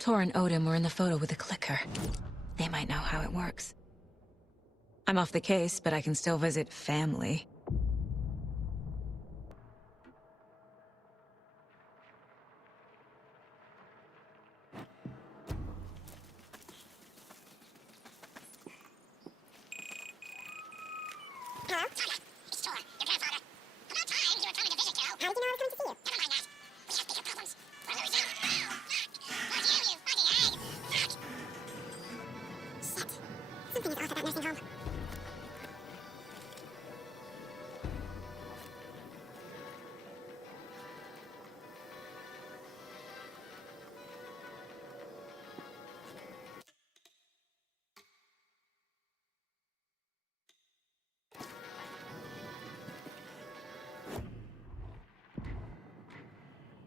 Tor and Odin were in the photo with a clicker. They might know how it works. I'm off the case, but I can still visit family. Hello? It's Tor, your grandfather. About time you were coming to visit, Joe. How did you know I was coming to see you? Never mind that. We have bigger problems. We're losing. Oh, fuck. Fuck you fucking egg. Fuck. Shit. Something is off at that nursing home.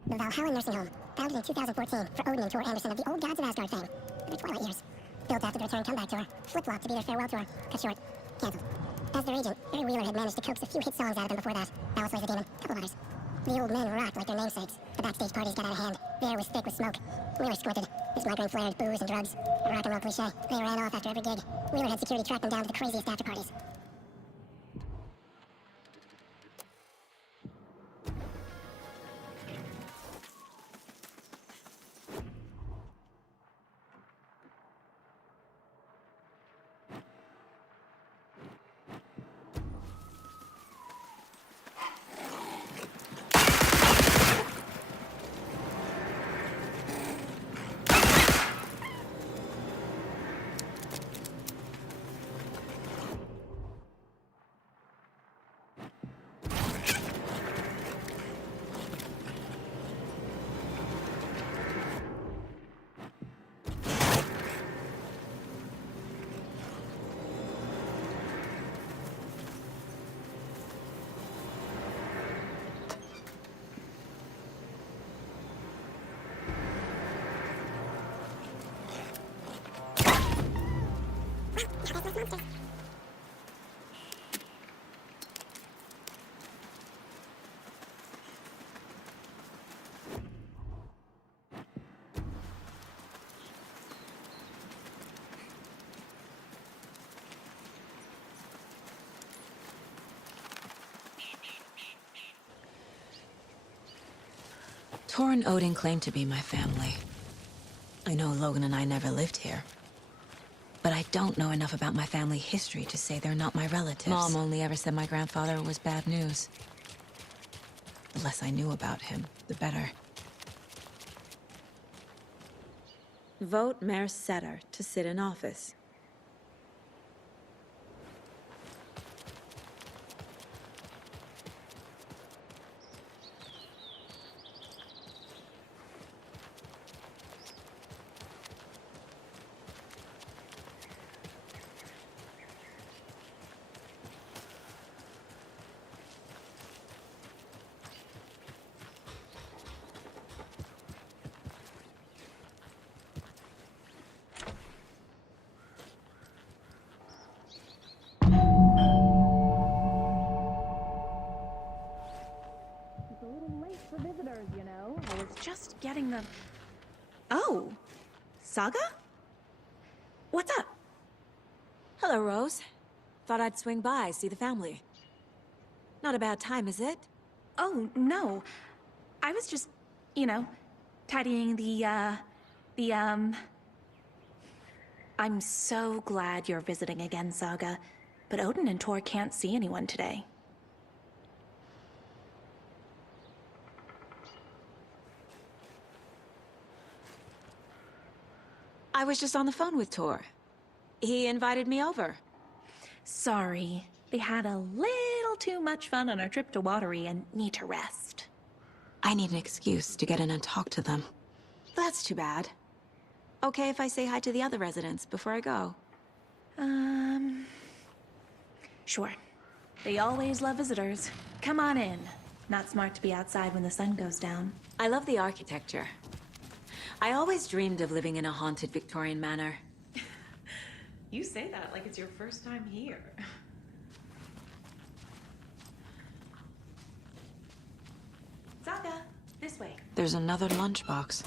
The Valhalla Nursing Home, founded in 2014 for Odin and Tor Anderson of the old Gods of Asgard fame, their twilight years. Built after the return comeback tour, flip-flop to be their farewell tour, cut short, cancelled. As their agent, Barry Wheeler had managed to coax a few hit songs out of them before that. Alice Weighs the Demon, a couple others. The old men rocked like their namesakes. The backstage parties got out of hand. The air was thick with smoke. Wheeler squinted. His migraine flared, booze and drugs. A rock and roll cliche. They ran off after every gig. Wheeler had security track them down to the craziest after parties. Tor and Odin claim to be my family. I know Logan and I never lived here. But I don't know enough about my family history to say they're not my relatives. Mom only ever said my grandfather was bad news. The less I knew about him, the better. Vote Mayor Setter to sit in office. I was just getting the... Oh, Saga? What's up? Hello, Rose. Thought I'd swing by, see the family. Not a bad time, is it? Oh, no. I was just, tidying I'm so glad you're visiting again, Saga. But Odin and Tor can't see anyone today. I was just on the phone with Tor. He invited me over. Sorry. They had a little too much fun on our trip to Watery and need to rest. I need an excuse to get in and talk to them. That's too bad. Okay if I say hi to the other residents before I go? Sure. They always love visitors. Come on in. Not smart to be outside when the sun goes down. I love the architecture. I always dreamed of living in a haunted Victorian manor. You say that like it's your first time here. Saga, this way. There's another lunchbox.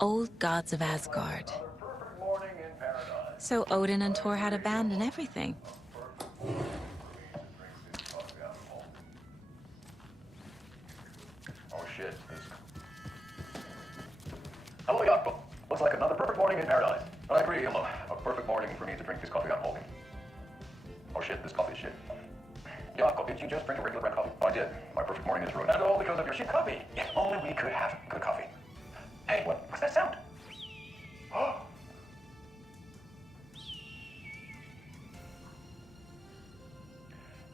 Old gods of Asgard. So Odin and Thor had a band and everything. Oh shit. Hello, Jaakko. Looks like another perfect morning in paradise. I agree, Ilmo. A perfect morning for me to drink this coffee I'm holding. Oh shit, this coffee is shit. Jaakko, did you just drink a regular brand coffee? I did. My perfect morning is ruined. And all because of your shit coffee. If only we could have good coffee. Hey, what's that sound? Oh.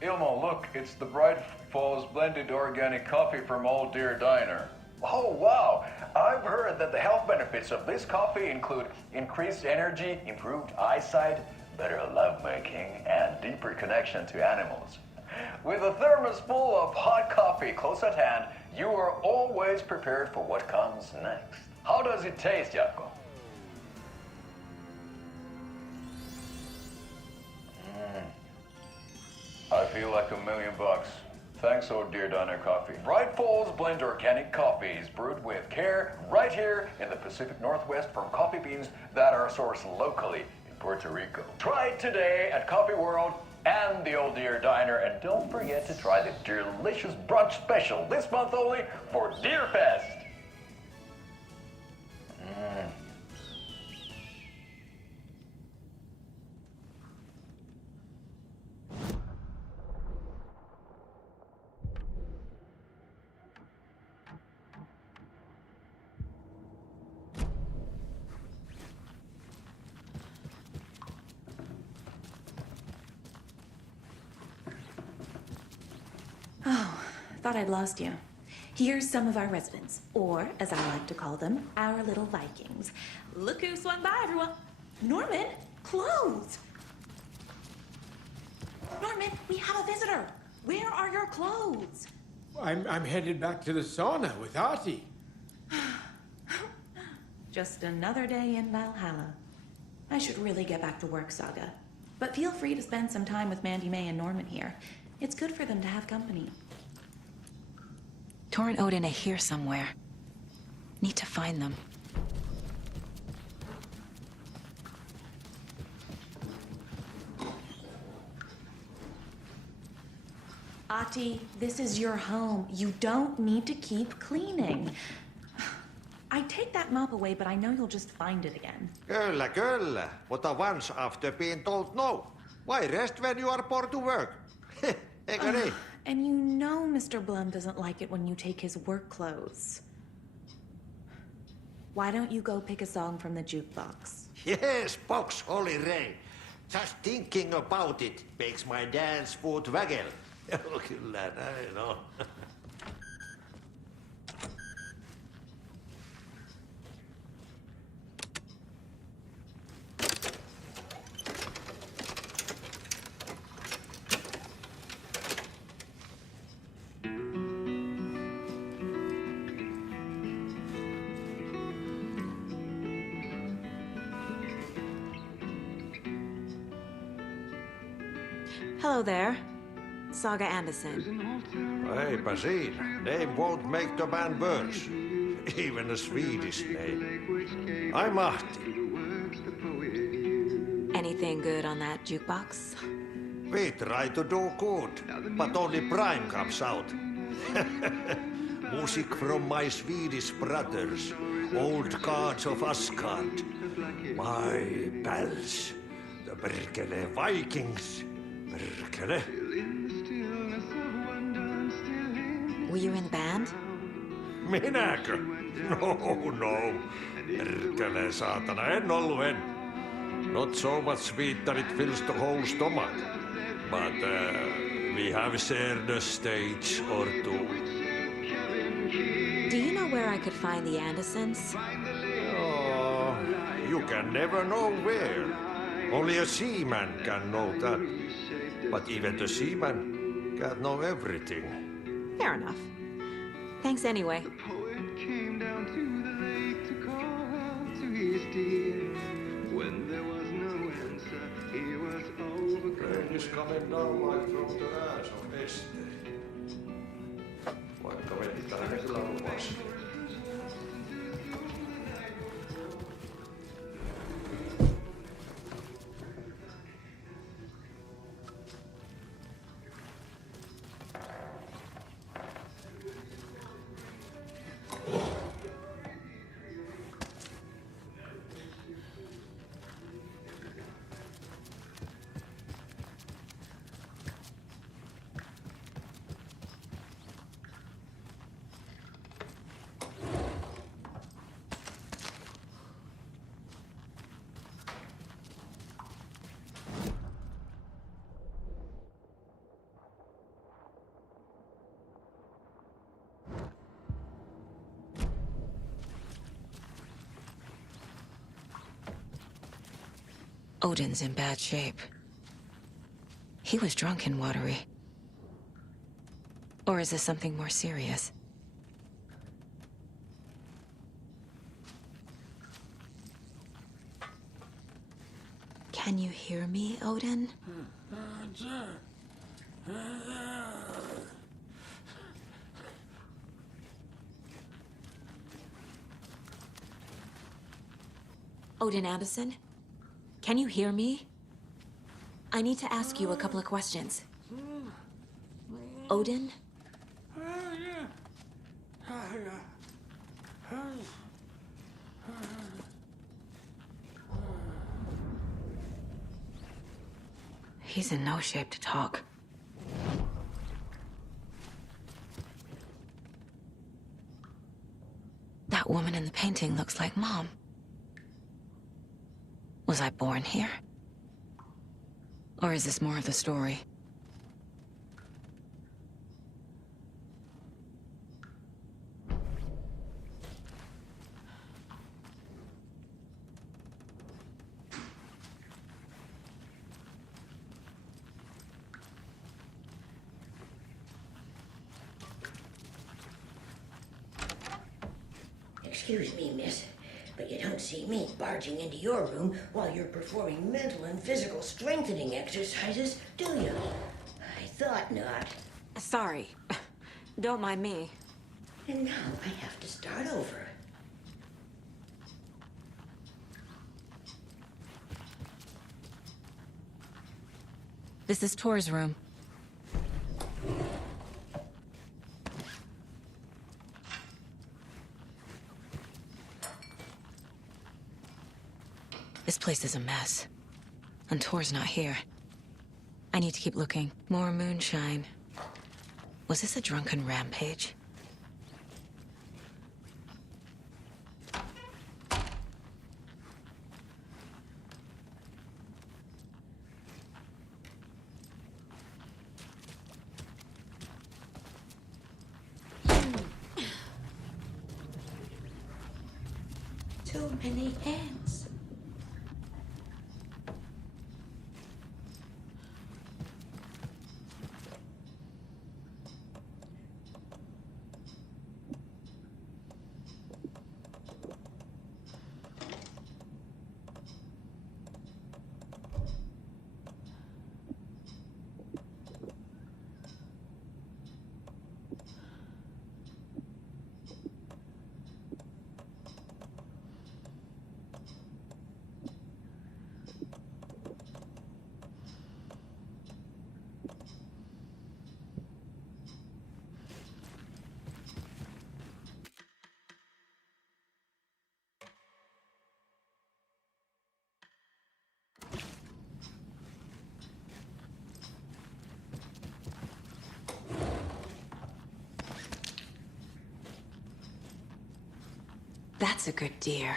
Ilmo, look, it's the Bright Falls blended organic coffee from Old Deer Diner. Oh, wow. I've heard that the health benefits of this coffee include increased energy, improved eyesight, better lovemaking, and deeper connection to animals. With a thermos full of hot coffee close at hand, you are always prepared for what comes next. How does it taste, Jaakko? I feel like $1 million. Thanks, Old Deer Diner Coffee. Bright Falls Blend Organic Coffee is brewed with care right here in the Pacific Northwest from coffee beans that are sourced locally in Puerto Rico. Try it today at Coffee World and the Old Deer Diner, and don't forget to try the delicious brunch special this month only for Deer Fest. Thought I'd lost you. Here's some of our residents, or as I like to call them, our little Vikings. Look who swung by, everyone. Norman, clothes. Norman, we have a visitor. Where are your clothes? I'm headed back to the sauna with Artie. Just another day in Valhalla. I should really get back to work, Saga. But feel free to spend some time with Mandy May and Norman here. It's good for them to have company. Thor and Odin are here somewhere. Need to find them. Ahti, this is your home. You don't need to keep cleaning. I take that mop away, but I know you'll just find it again. Kyllä. Mutta once after being told no. Why rest when you are bored to work? Eikö niin? And you know Mr. Blum doesn't like it when you take his work clothes. Why don't you go pick a song from the jukebox? Yes, box Holy Ray. Just thinking about it makes my dance foot waggle. Kyllä näin on. Hello there. Saga Anderson. Eipä siinä. Name won't make the band worse. Even a Swedish name. I'm Ahti. Anything good on that jukebox? We try to do good, but only Prime comes out. Music from my Swedish brothers, old gods of Asgard. My pals, the Perkele Vikings. Perkele. Were you in the band? Minäkö? No. Perkele saatana, en ollut en. Not so much sweet that it fills the whole stomach. But we have shared a stage or two. Do you know where I could find the Andersons? Oh, you can never know where. Only a seaman can know that. But even the seaman can't know everything. Fair enough. Thanks anyway. Rain is coming down like from the ass of Este. Vaikka vettä ne kyllä lupasi. Odin's in bad shape. He was drunk and watery. Or is this something more serious? Can you hear me, Odin? Odin Anderson? Can you hear me? I need to ask you a couple of questions. Odin? He's in no shape to talk. That woman in the painting looks like Mom. Was I born here? Or is this more of the story? Excuse me, miss, but you don't see me barging into your room while you're performing mental and physical strengthening exercises, do you? I thought not. Sorry. Don't mind me. And now I have to start over. This is Tor's room. This place is a mess. And Tor's not here. I need to keep looking. More moonshine. Was this a drunken rampage? Too many hands. That's a good deer.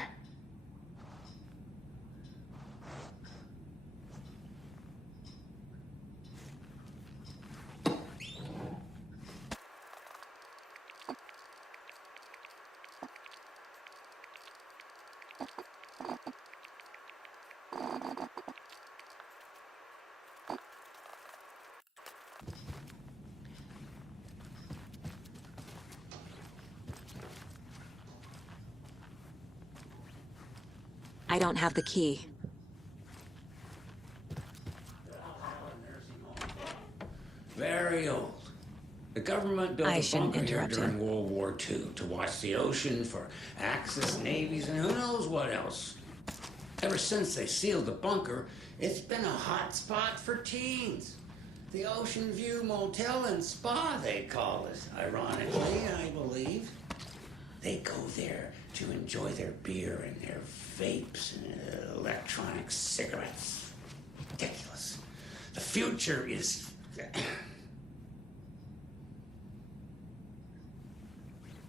I don't have the key. Very old. The government built I a shouldn't bunker here interrupt during him. World War II to watch the ocean for Axis navies and who knows what else. Ever since they sealed the bunker, it's been a hot spot for teens. The Ocean View Motel and Spa, they call it, ironically, I believe. They go there to enjoy their beer and their vapes and electronic cigarettes. Ridiculous. The future is...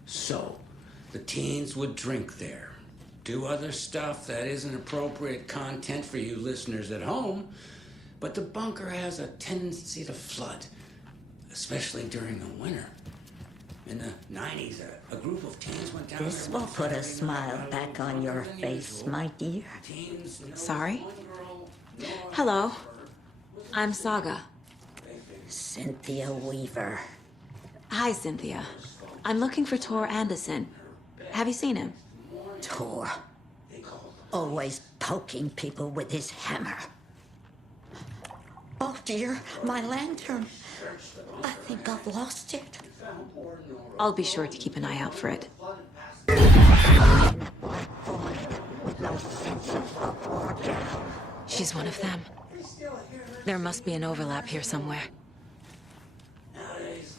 So, the teens would drink there, do other stuff that isn't appropriate content for you listeners at home, but the bunker has a tendency to flood, especially during the winter. In the 90s, a group of teens went down This there will one put a Saturday night smile and back on your than face, usual. my dear. Teens noticed Sorry? one girl Hello. I'm Saga. Cynthia Weaver. Hi, Cynthia. I'm looking for Tor Anderson. Have you seen him? Tor. Always poking people with his hammer. Oh dear, my lantern. I think I've lost it. I'll be sure to keep an eye out for it. She's one of them. There must be an overlap here somewhere. Nowadays,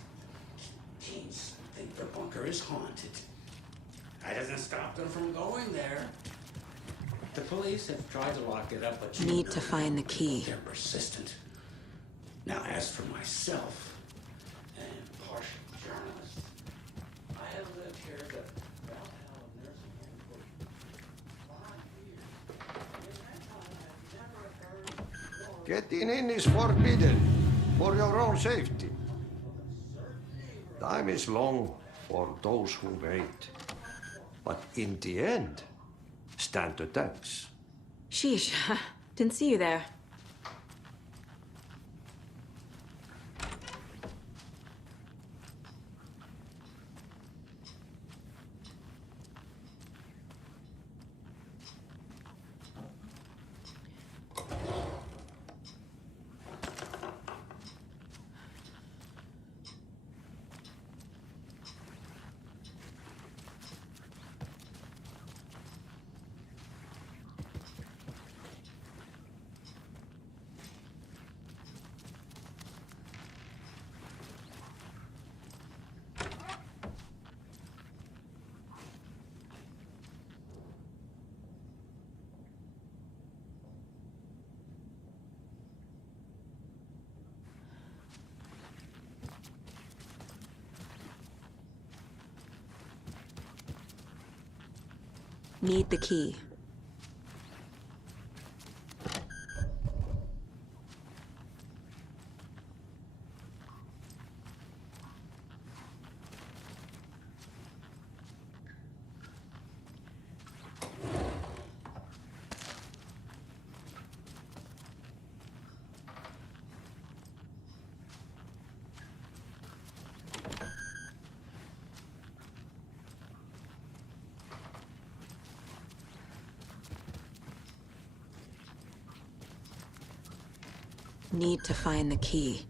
teens think the bunker is haunted. That doesn't stop them from going there. The police have tried to lock it up, but Need to find the key. they're persistent. Now, as for myself, an impartial journalist, I have lived here at the Valhalla nursing home for 5 years. In that time, I've never heard. Getting in is forbidden for your own safety. Time is long for those who wait. But in the end, stand the thanks. Sheesh. Didn't see you there. Need the key. Need to find the key.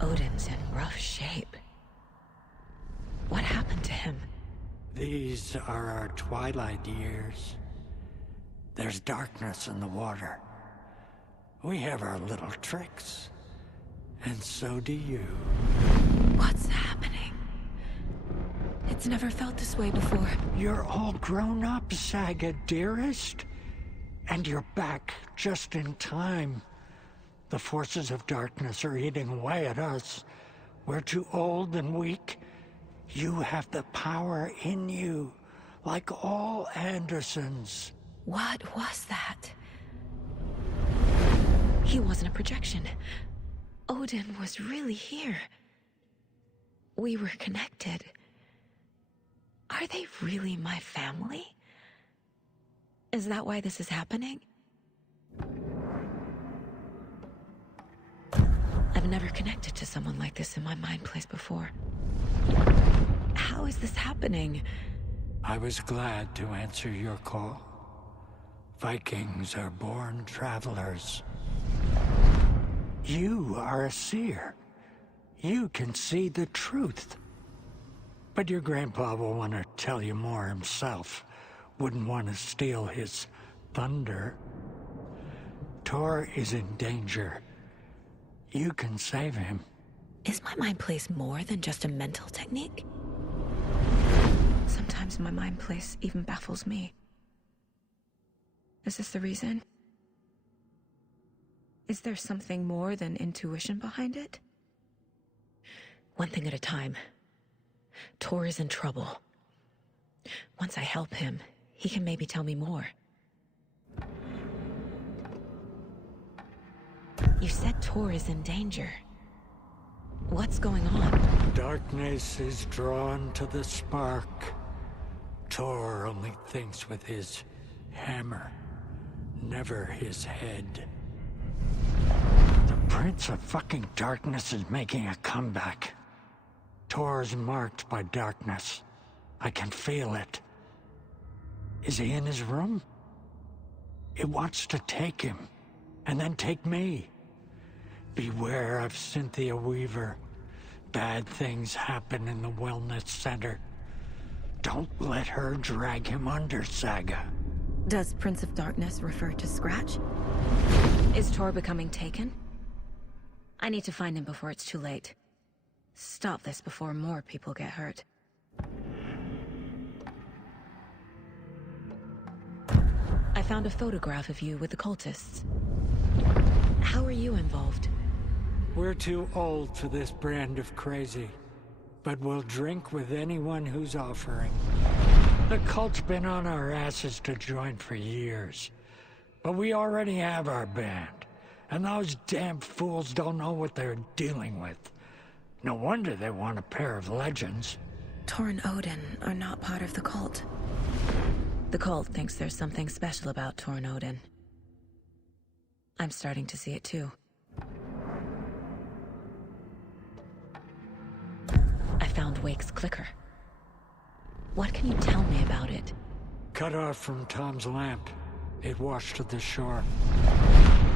Odin's in rough shape. What happened to him? These are our twilight years. There's darkness in the water. We have our little tricks. And so do you. What's happening? It's never felt this way before. You're all grown up, Saga, dearest. And you're back just in time. The forces of darkness are eating away at us. We're too old and weak. You have the power in you, like all Andersons. What was that? He wasn't a projection. Odin was really here. We were connected. Are they really my family? Is that why this is happening? I've never connected to someone like this in my mind place before. How is this happening? I was glad to answer your call. Vikings are born travelers. You are a seer. You can see the truth. But your grandpa will want to tell you more himself. Wouldn't want to steal his thunder. Tor is in danger. You can save him. Is my mind place more than just a mental technique? Sometimes my mind place even baffles me. Is this the reason? Is there something more than intuition behind it? One thing at a time. Tor is in trouble. Once I help him, he can maybe tell me more. You said Tor is in danger. What's going on? Darkness is drawn to the spark. Tor only thinks with his hammer, never his head. The Prince of fucking Darkness is making a comeback. Tor's marked by darkness. I can feel it. Is he in his room? It wants to take him, and then take me. Beware of Cynthia Weaver. Bad things happen in the wellness center. Don't let her drag him under, Saga. Does Prince of Darkness refer to Scratch? Is Tor becoming taken? I need to find him before it's too late. Stop this before more people get hurt. I found a photograph of you with the cultists. How are you involved? We're too old for this brand of crazy, but we'll drink with anyone who's offering. The cult's been on our asses to join for years, but we already have our band, and those damn fools don't know what they're dealing with. No wonder they want a pair of legends. Tor and Odin are not part of the cult. The cult thinks there's something special about Tor and Odin. I'm starting to see it too. I found Wake's clicker. What can you tell me about it? Cut off from Tom's lamp. It washed to the shore.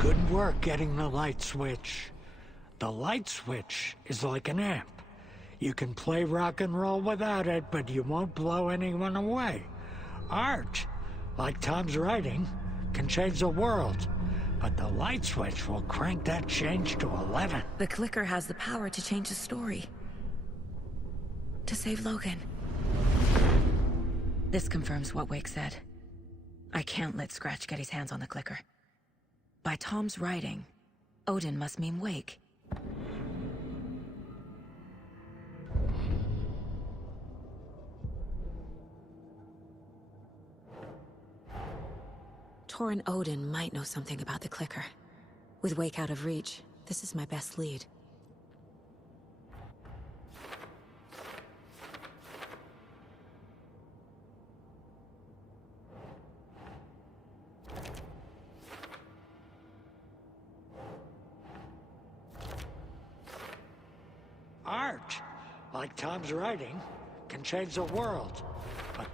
Good work getting the light switch. The light switch is like an amp. You can play rock and roll without it, but you won't blow anyone away. Art, like Tom's writing, can change the world. But the light switch will crank that change to 11. The clicker has the power to change the story. To save Logan. This confirms what Wake said. I can't let Scratch get his hands on the clicker. By Tom's writing, Odin must mean Wake. Tor and Odin might know something about the clicker. With Wake out of reach, this is my best lead. Art, like Tom's writing, can change the world. But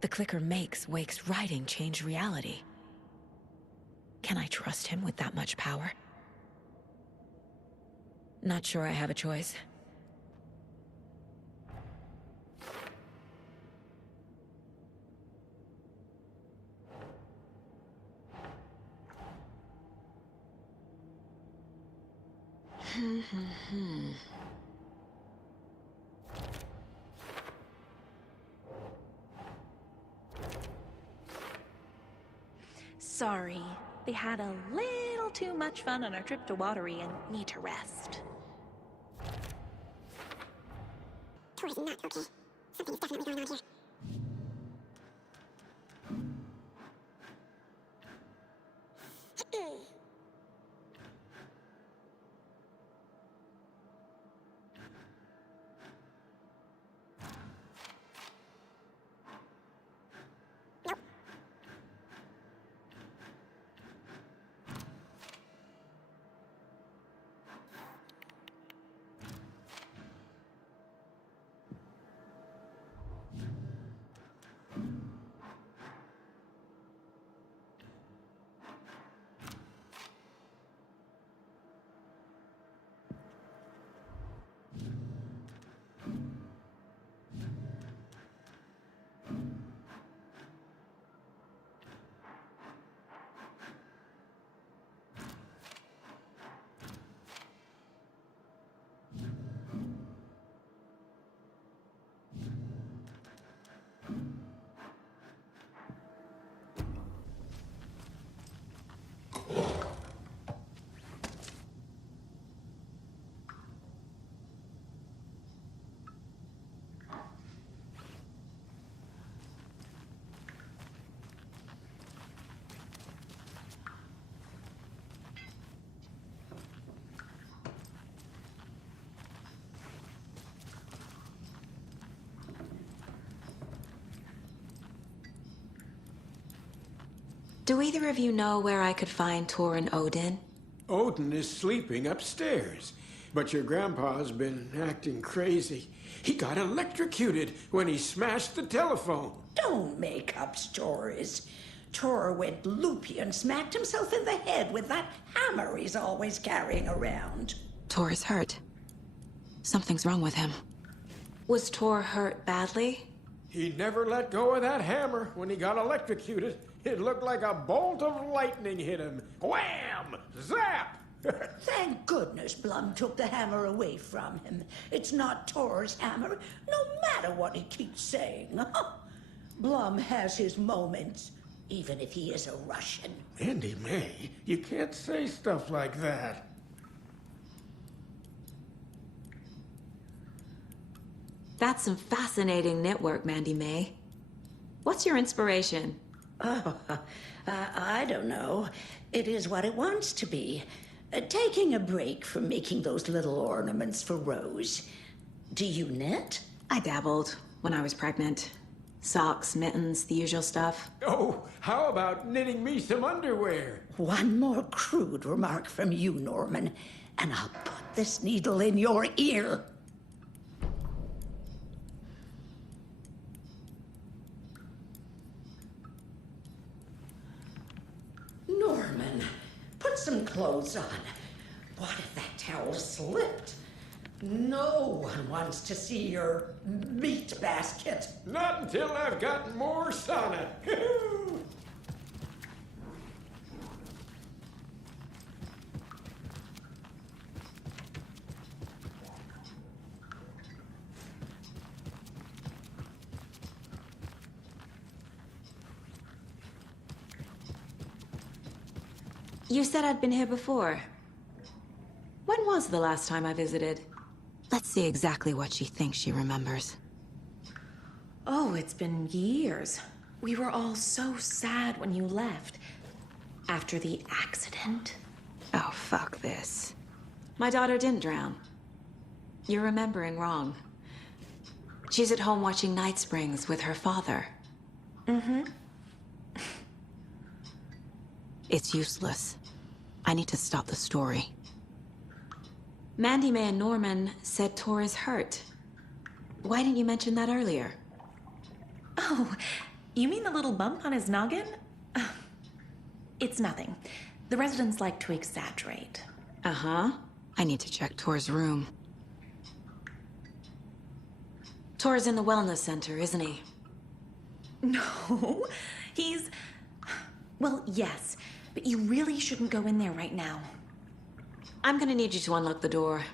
the clicker makes Wake's writing change reality. Can I trust him with that much power? Not sure I have a choice. Sorry, they had a little too much fun on our trip to Watery and need to rest. Tor is not okay. Something is definitely going on here. Do either of you know where I could find Torrin Odin? Odin is sleeping upstairs, but your grandpa's been acting crazy. He got electrocuted when he smashed the telephone. Don't make up stories. Tor went loopy and smacked himself in the head with that hammer he's always carrying around. Tor is hurt. Something's wrong with him. Was Tor hurt badly? He never let go of that hammer when he got electrocuted. It looked like a bolt of lightning hit him. Wham! Zap! Thank goodness Blum took the hammer away from him. It's not Tor's hammer, no matter what he keeps saying. Blum has his moments, even if he is a Russian. Mandy May, you can't say stuff like that. That's some fascinating network, Mandy May. What's your inspiration? Oh, I don't know. It is what it wants to be. Taking a break from making those little ornaments for Rose. Do you knit? I dabbled when I was pregnant. Socks, mittens, the usual stuff. Oh, how about knitting me some underwear? One more crude remark from you, Norman, and I'll put this needle in your ear. Norman, put some clothes on. What if that towel slipped? No one wants to see your meat basket. Not until I've gotten more sauna. You said I'd been here before. When was the last time I visited? Let's see exactly what she thinks she remembers. Oh, it's been years. We were all so sad when you left. After the accident. Oh, fuck this. My daughter didn't drown. You're remembering wrong. She's at home watching Night Springs with her father. Mm-hmm. It's useless. I need to stop the story. Mandy May and Norman said Tor is hurt. Why didn't you mention that earlier? Oh, you mean the little bump on his noggin? It's nothing. The residents like to exaggerate. Uh-huh. I need to check Tor's room. Tor's in the wellness center, isn't he? No, he's... Well, yes, but you really shouldn't go in there right now. I'm gonna need you to unlock the door.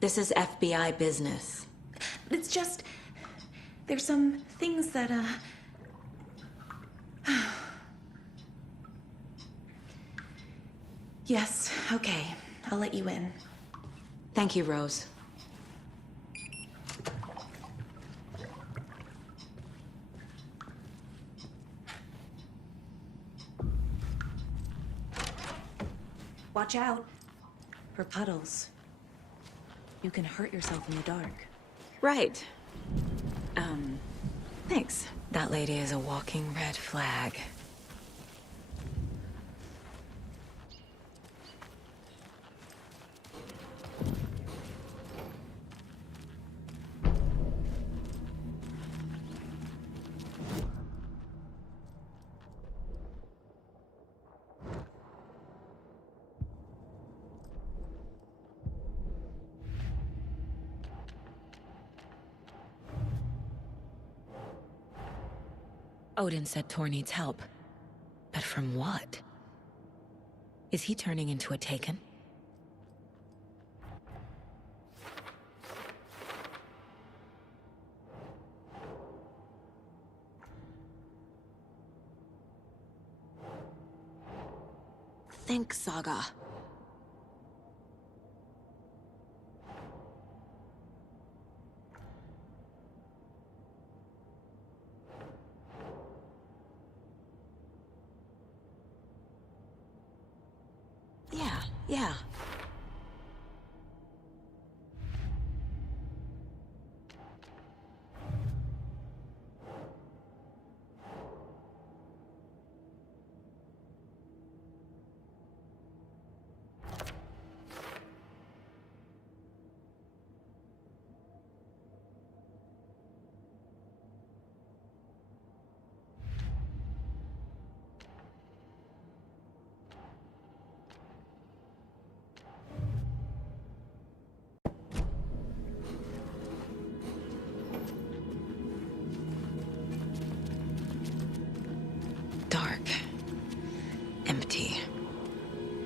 This is FBI business. It's just... There's some things that, Yes, okay. I'll let you in. Thank you, Rose. Watch out for puddles. You can hurt yourself in the dark. Right. Thanks. That lady is a walking red flag. Odin said Tor needs help. But from what? Is he turning into a Taken? Think, Saga. Yeah.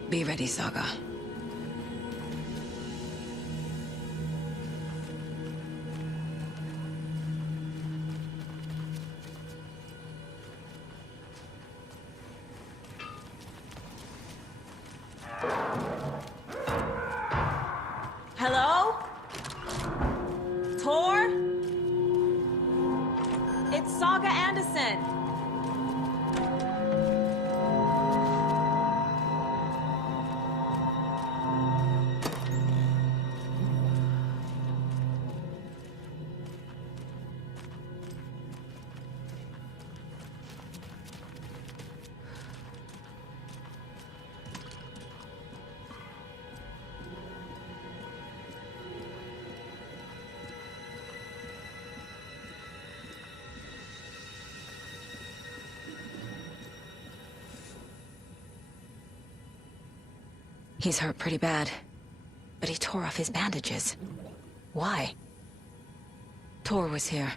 Be ready, Saga. Hello? Tor? It's Saga Anderson. He's hurt pretty bad, but he tore off his bandages. Why? Tor was here.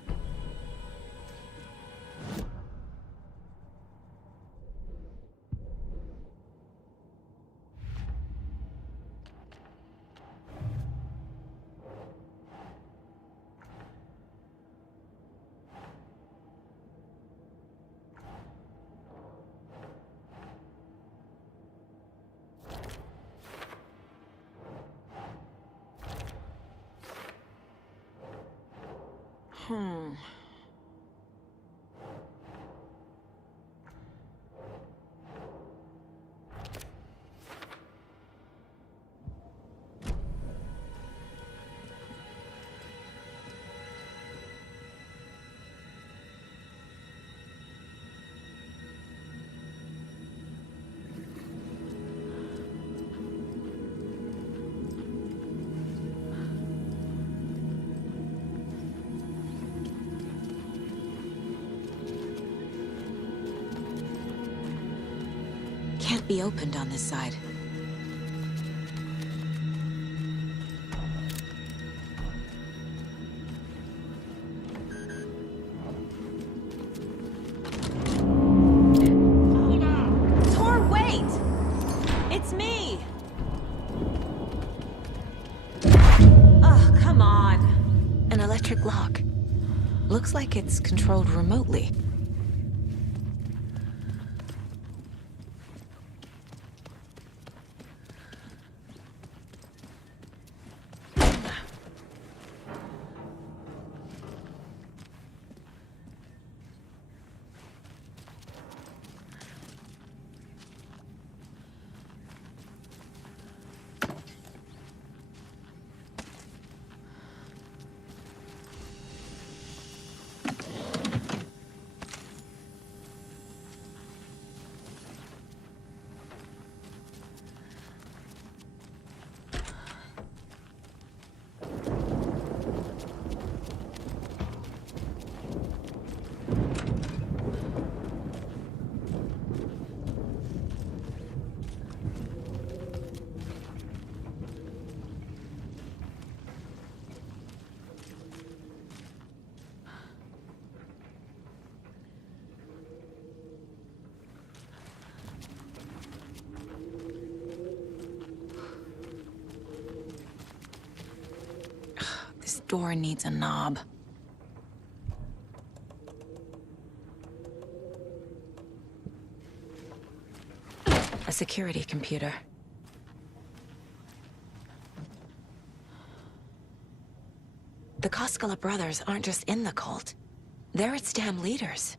Can't be opened on this side. Tor, wait! It's me! Oh, come on. An electric lock. Looks like it's controlled remotely. This door needs a knob. A security computer. The Koskela brothers aren't just in the cult. They're its damn leaders.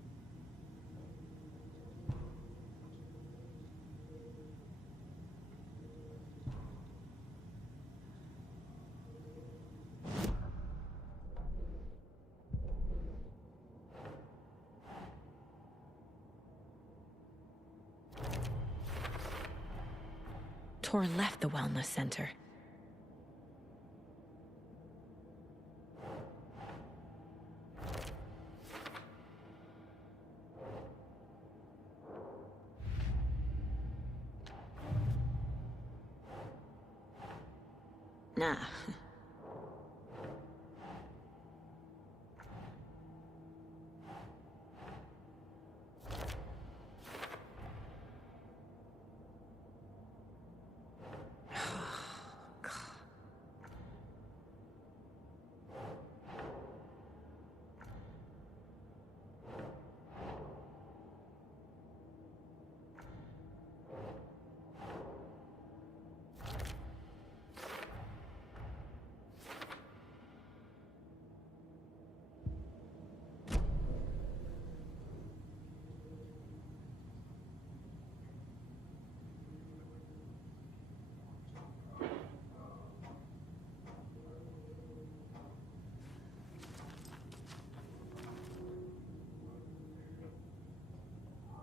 Tor left the wellness center. Nah.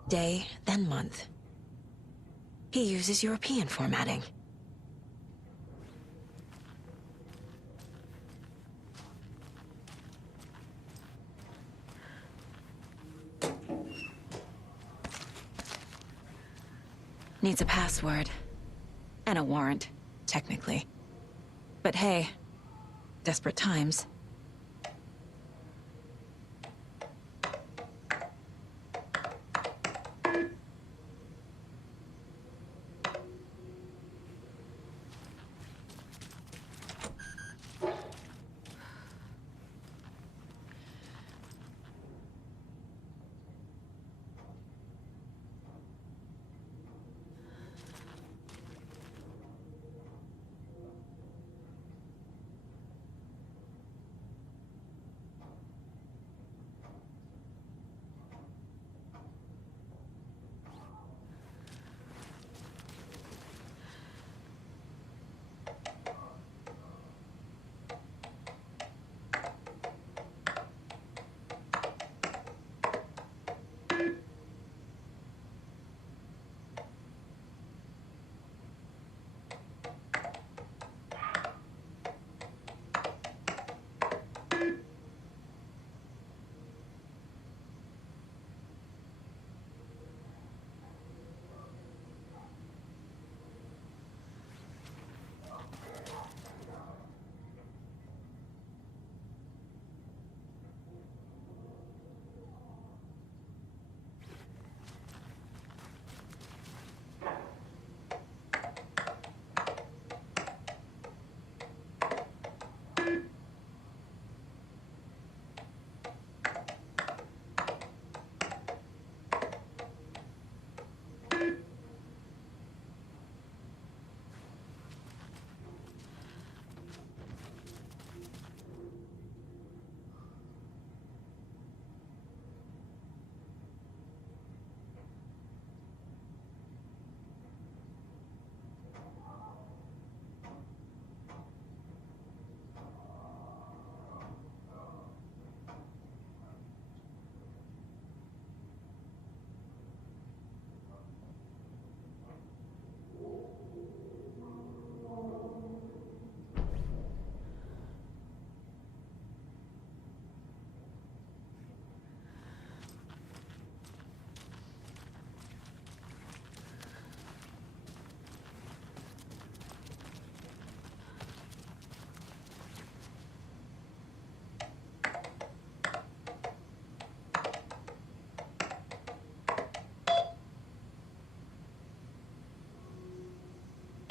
day, then month. He uses European formatting. Needs a password. And a warrant, technically. But hey, desperate times.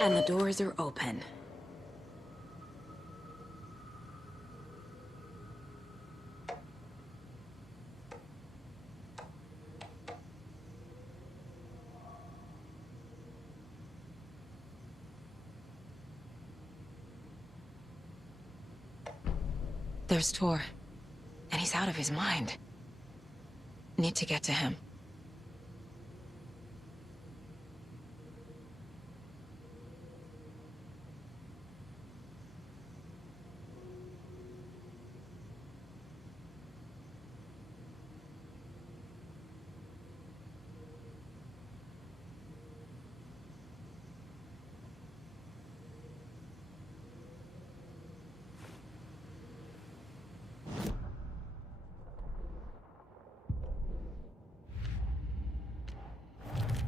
And the doors are open. There's Tor. And he's out of his mind. Need to get to him.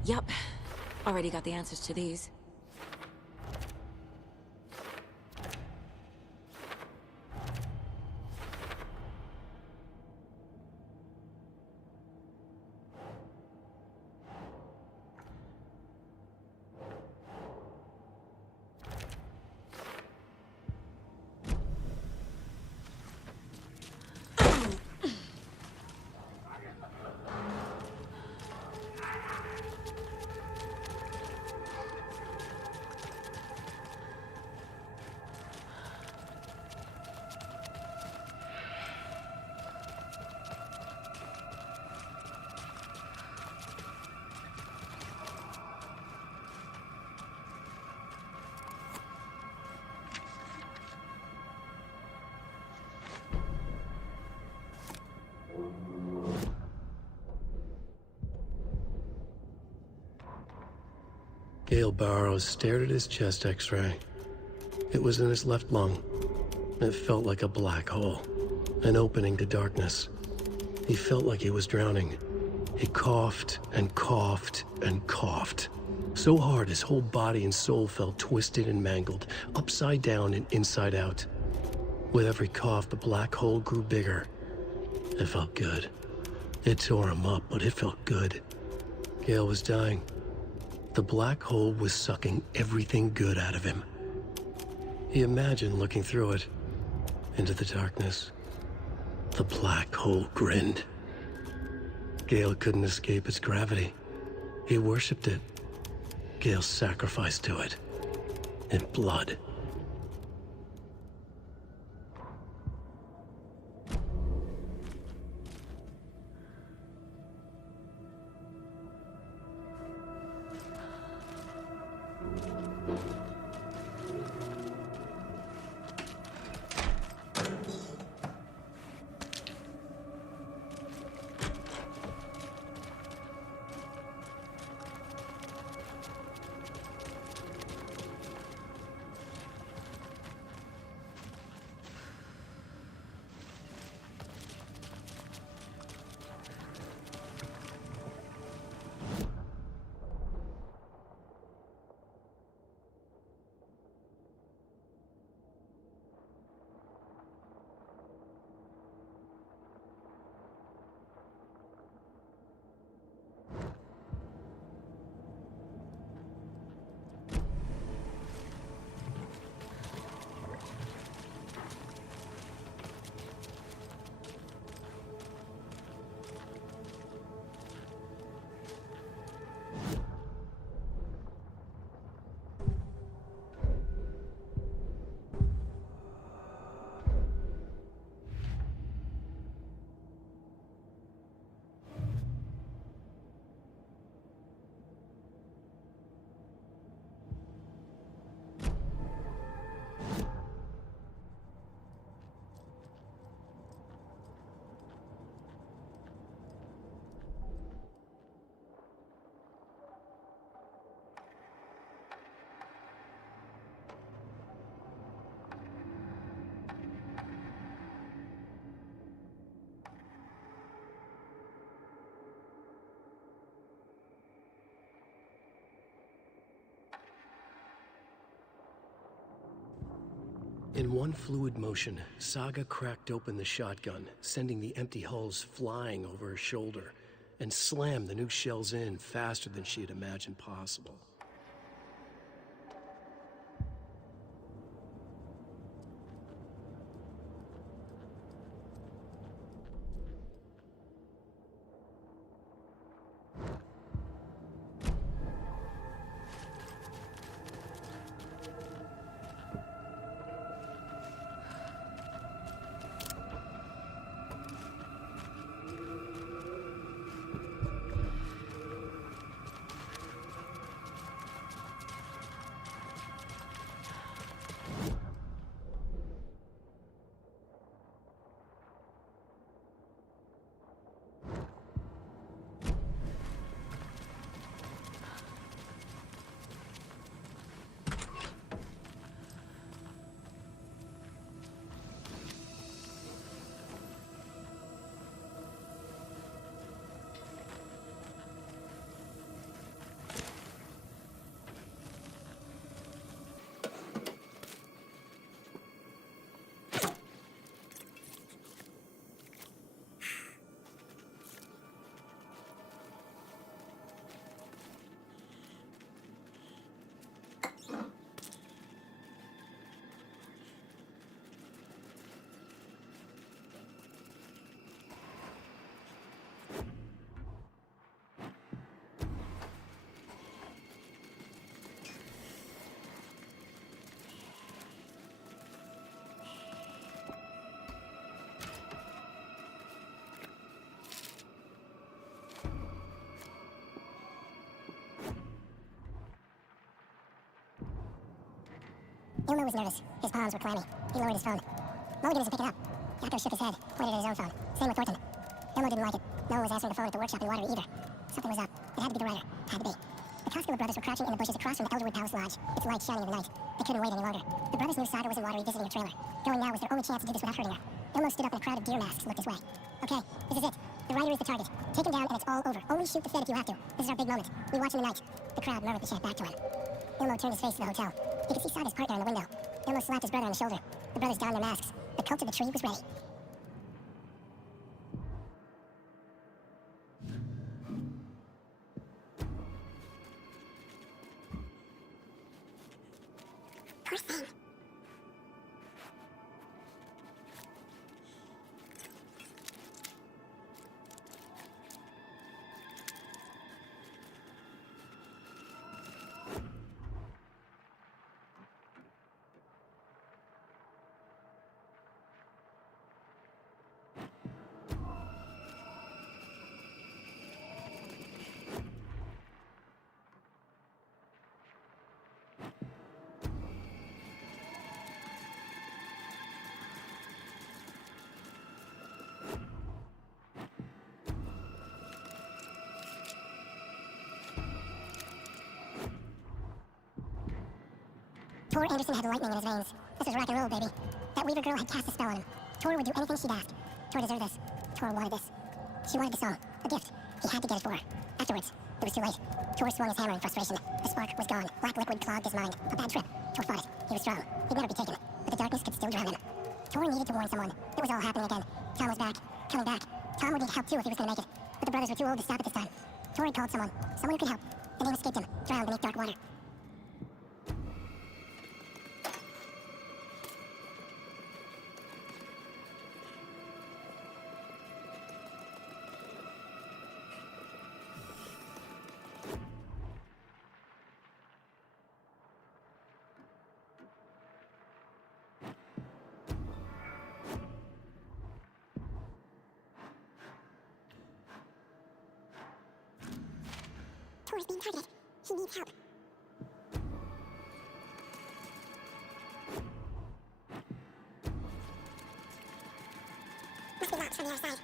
Yup. Already got the answers to these. Gale Barrows stared at his chest x-ray. It was in his left lung. It felt like a black hole, an opening to darkness. He felt like he was drowning. He coughed and coughed and coughed. So hard his whole body and soul felt twisted and mangled, upside down and inside out. With every cough, the black hole grew bigger. It felt good. It tore him up, but it felt good. Gale was dying. The black hole was sucking everything good out of him. He imagined looking through it, into the darkness. The black hole grinned. Gale couldn't escape its gravity. He worshipped it. Gale sacrificed to it. In blood. In one fluid motion, Saga cracked open the shotgun, sending the empty hulls flying over her shoulder, and slammed the new shells in faster than she had imagined possible. Ilmo was nervous. His palms were clammy. He lowered his phone. Mulligan doesn't pick it up. Yako shook his head, pointed at his own phone. Same with Thornton. Ilmo didn't like it. No one was answering the phone at the workshop in Watery either. Something was up. It had to be the writer. Had to be. The Costello brothers were crouching in the bushes across from the Elderwood Palace Lodge, its light shining in the night. They couldn't wait any longer. The brothers knew Saga was in Watery visiting a trailer. Going now was their only chance to do this without hurting her. Ilmo stood up and a crowd of deer masks looked his way. Okay, this is it. The rider is the target. Take him down and it's all over. Only shoot the Fed if you have to. This is our big moment. We watch in the night. The crowd murmured the chant back to him. Ilmo turned his face to the hotel. He could see Saga's partner in the window. Ilmo slapped his brother on the shoulder. The brothers donned their masks. The cult of the tree was ready. Poor thing. Tor Anderson had lightning in his veins. This was rock and roll, baby. That Weaver girl had cast a spell on him. Tor would do anything she'd asked. Tor deserved this. Tor wanted this. She wanted the song. A gift. He had to get it for her. Afterwards, it was too late. Tor swung his hammer in frustration. The spark was gone. Black liquid clogged his mind. A bad trip. Tor fought it. He was strong. He'd never be taken. But the darkness could still drown him. Tor needed to warn someone. It was all happening again. Tom was back. Coming back. Tom would need help too if he was going to make it. But the brothers were too old to stop at this time. Tor had called someone. Someone who could help. The name escaped him. Drowned beneath dark water. Tor's being targeted. He needs help. Must be locked from the other side.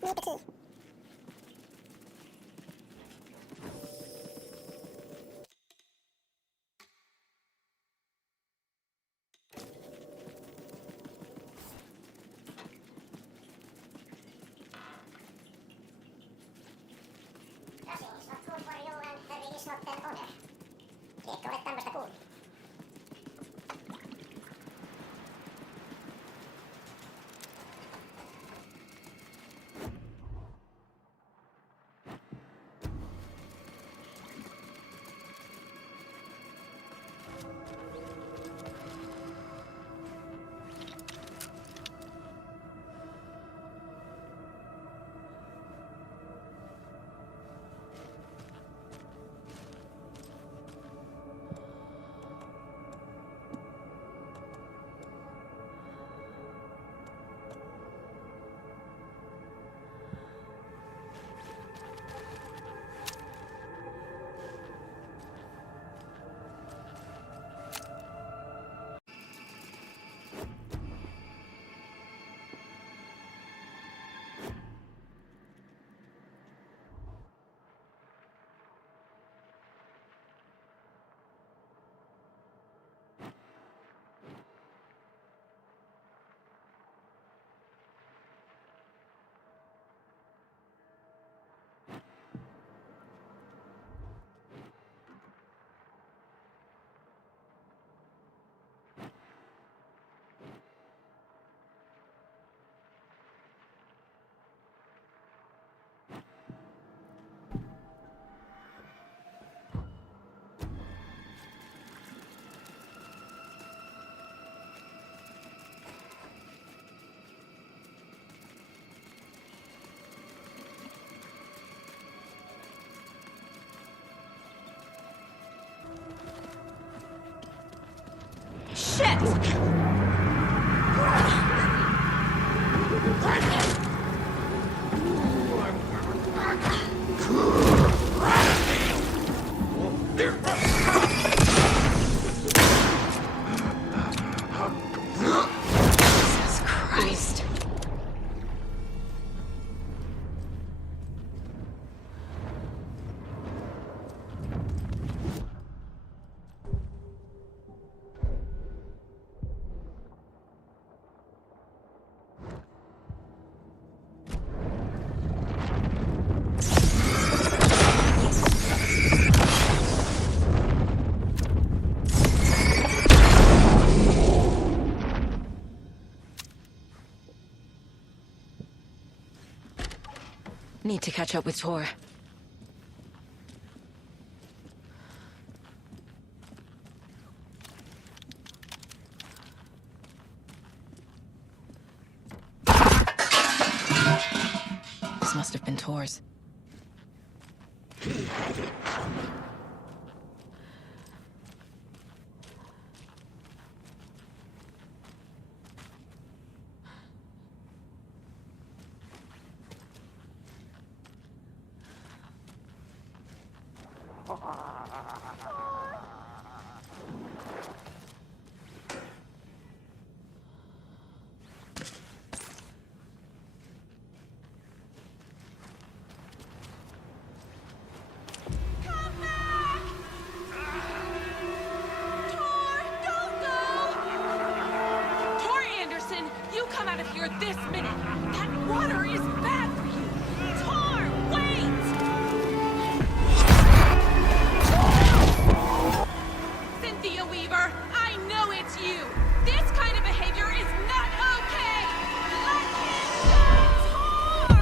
Need the key. Jesus Christ. Need to catch up with Tor. This must have been Tor's. Tor Anderson, you come out of here this minute. That water is bad for you. Tor, wait! Cynthia Weaver, I know it's you. This kind of behavior is not okay. Let him go, Tor!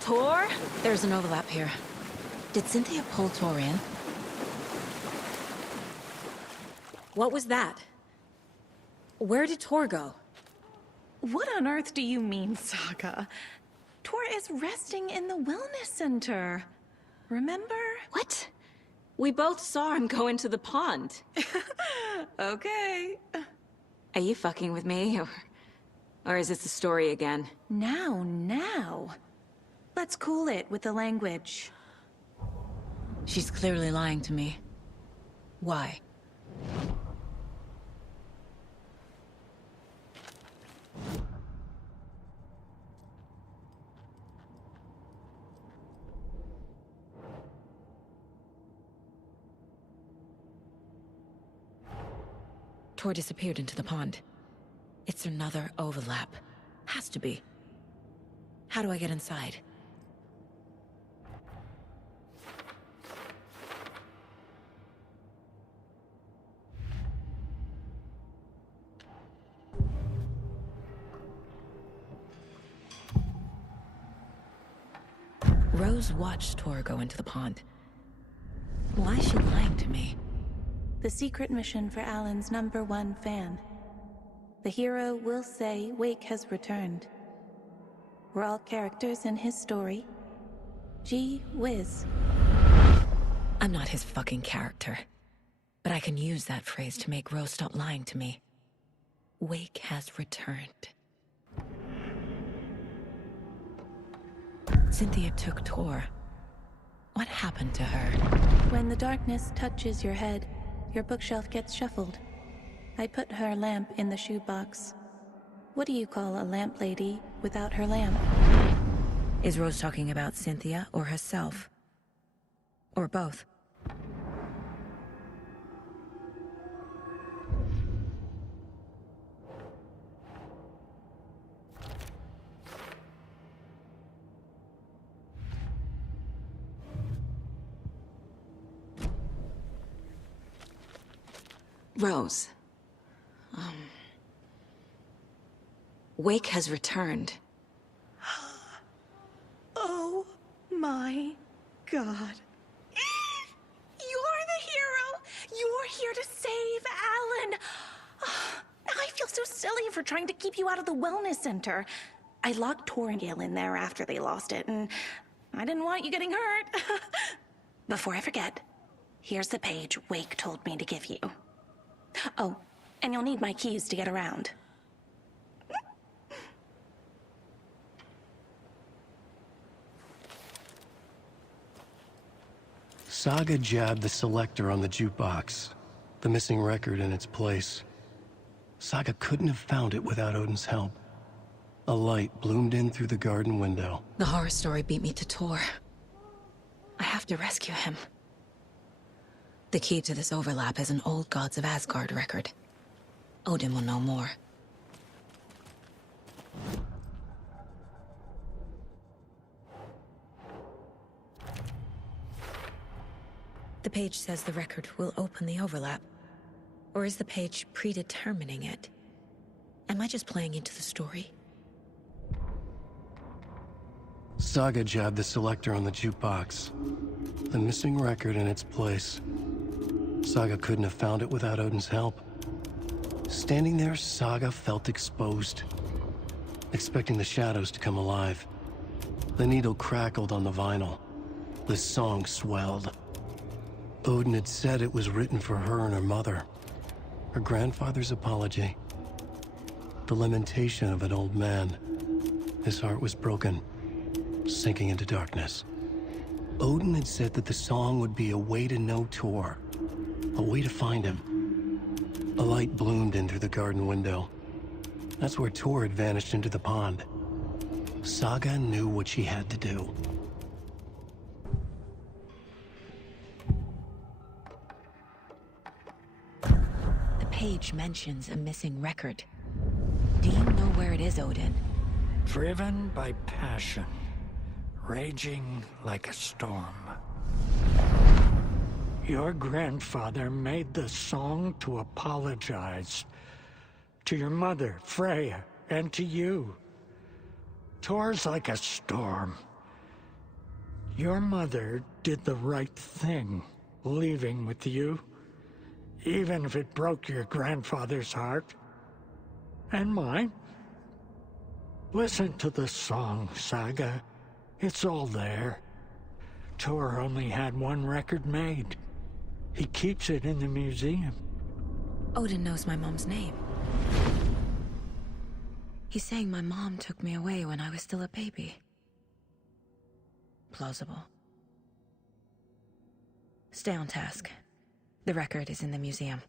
Tor? There's an overlap here. Did Cynthia pull Tor in? What was that? Where did Tor go? What on earth do you mean, Saga? Tor is resting in the wellness center. Remember? What? We both saw him go into the pond. Okay. Are you fucking with me, or is this the story again? Now. Let's cool it with the language. She's clearly lying to me. Why? Tor disappeared into the pond. It's another overlap. Has to be. How do I get inside? Rose watched Tor go into the pond. Why is she lying to me? The secret mission for Alan's #1 fan. The hero will say Wake has returned. We're all characters in his story. Gee whiz. I'm not his fucking character. But I can use that phrase to make Rose stop lying to me. Wake has returned. Cynthia took Tor. What happened to her? When the darkness touches your head, your bookshelf gets shuffled. I put her lamp in the shoebox. What do you call a lamp lady without her lamp? Is Rose talking about Cynthia or herself? Or both? Rose. Wake has returned. Oh my God. You're the hero! You're here to save Alan! I feel so silly for trying to keep you out of the wellness center. I locked Tor and Gale in there after they lost it, and I didn't want you getting hurt. Before I forget, here's the page Wake told me to give you. Oh, and you'll need my keys to get around. Saga jabbed the selector on the jukebox, the missing record in its place. Saga couldn't have found it without Odin's help. A light bloomed in through the garden window. The horror story beat me to Tor. I have to rescue him. The key to this overlap is an old Gods of Asgard record. Odin will know more. The page says the record will open the overlap. Or is the page predetermining it? Am I just playing into the story? Saga jabbed the selector on the jukebox, the missing record in its place. Saga couldn't have found it without Odin's help. Standing there, Saga felt exposed, expecting the shadows to come alive. The needle crackled on the vinyl. The song swelled. Odin had said it was written for her and her mother. Her grandfather's apology. The lamentation of an old man. His heart was broken, sinking into darkness. Odin had said that the song would be a way to know Tor, a way to find him. A light bloomed in through the garden window. That's where Tor had vanished into the pond. Saga knew what she had to do. The page mentions a missing record. Do you know where it is, Odin? Driven by passion, raging like a storm. Your grandfather made the song to apologize. To your mother, Freya, and to you. Tor's like a storm. Your mother did the right thing, leaving with you. Even if it broke your grandfather's heart. And mine. Listen to the song, Saga. It's all there. Tor only had one record made. He keeps it in the museum. Odin knows my mom's name. He's saying my mom took me away when I was still a baby. Plausible. Stay on task. The record is in the museum.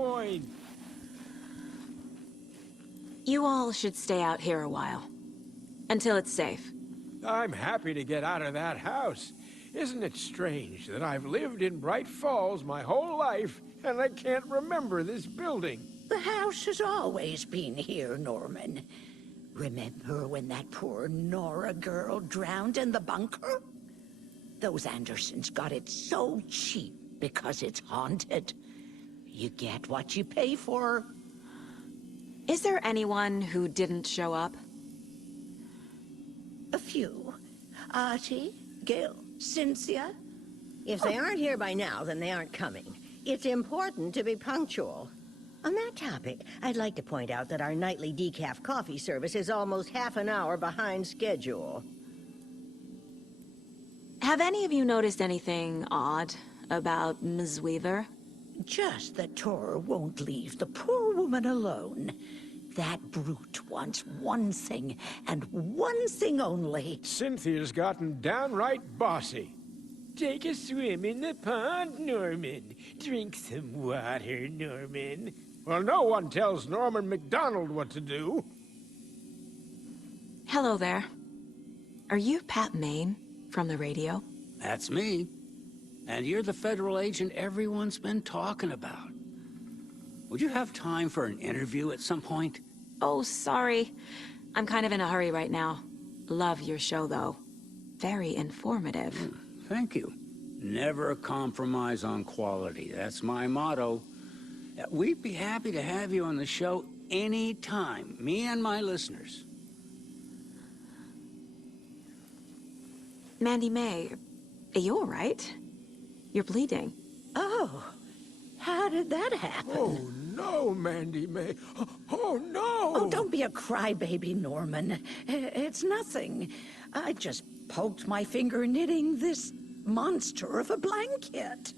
coin. You all should stay out here a while. Until it's safe. I'm happy to get out of that house. Isn't it strange that I've lived in Bright Falls my whole life, and I can't remember this building? The house has always been here, Norman. Remember when that poor Nora girl drowned in the bunker? Those Andersons got it so cheap because it's haunted. You get what you pay for. Is there anyone who didn't show up? A few. Artie, Gil, Cynthia. If they aren't here by now, then they aren't coming. It's important to be punctual. On that topic, I'd like to point out that our nightly decaf coffee service is almost half an hour behind schedule. Have any of you noticed anything odd about Ms. Weaver? Just that Tor won't leave the poor woman alone. That brute wants one thing, and one thing only. Cynthia's gotten downright bossy. Take a swim in the pond, Norman. Drink some water, Norman. Well, no one tells Norman MacDonald what to do. Hello there. Are you Pat Maine from the radio? That's me. And you're the federal agent everyone's been talking about. Would you have time for an interview at some point? Oh, sorry. I'm kind of in a hurry right now. Love your show, though. Very informative. Thank you. Never compromise on quality. That's my motto. We'd be happy to have you on the show anytime, me and my listeners. Mandy May, are you all right? You're bleeding. Oh, how did that happen? Oh, no, Mandy May. Oh, no! Oh, don't be a crybaby, Norman. It's nothing. I just poked my finger knitting this monster of a blanket.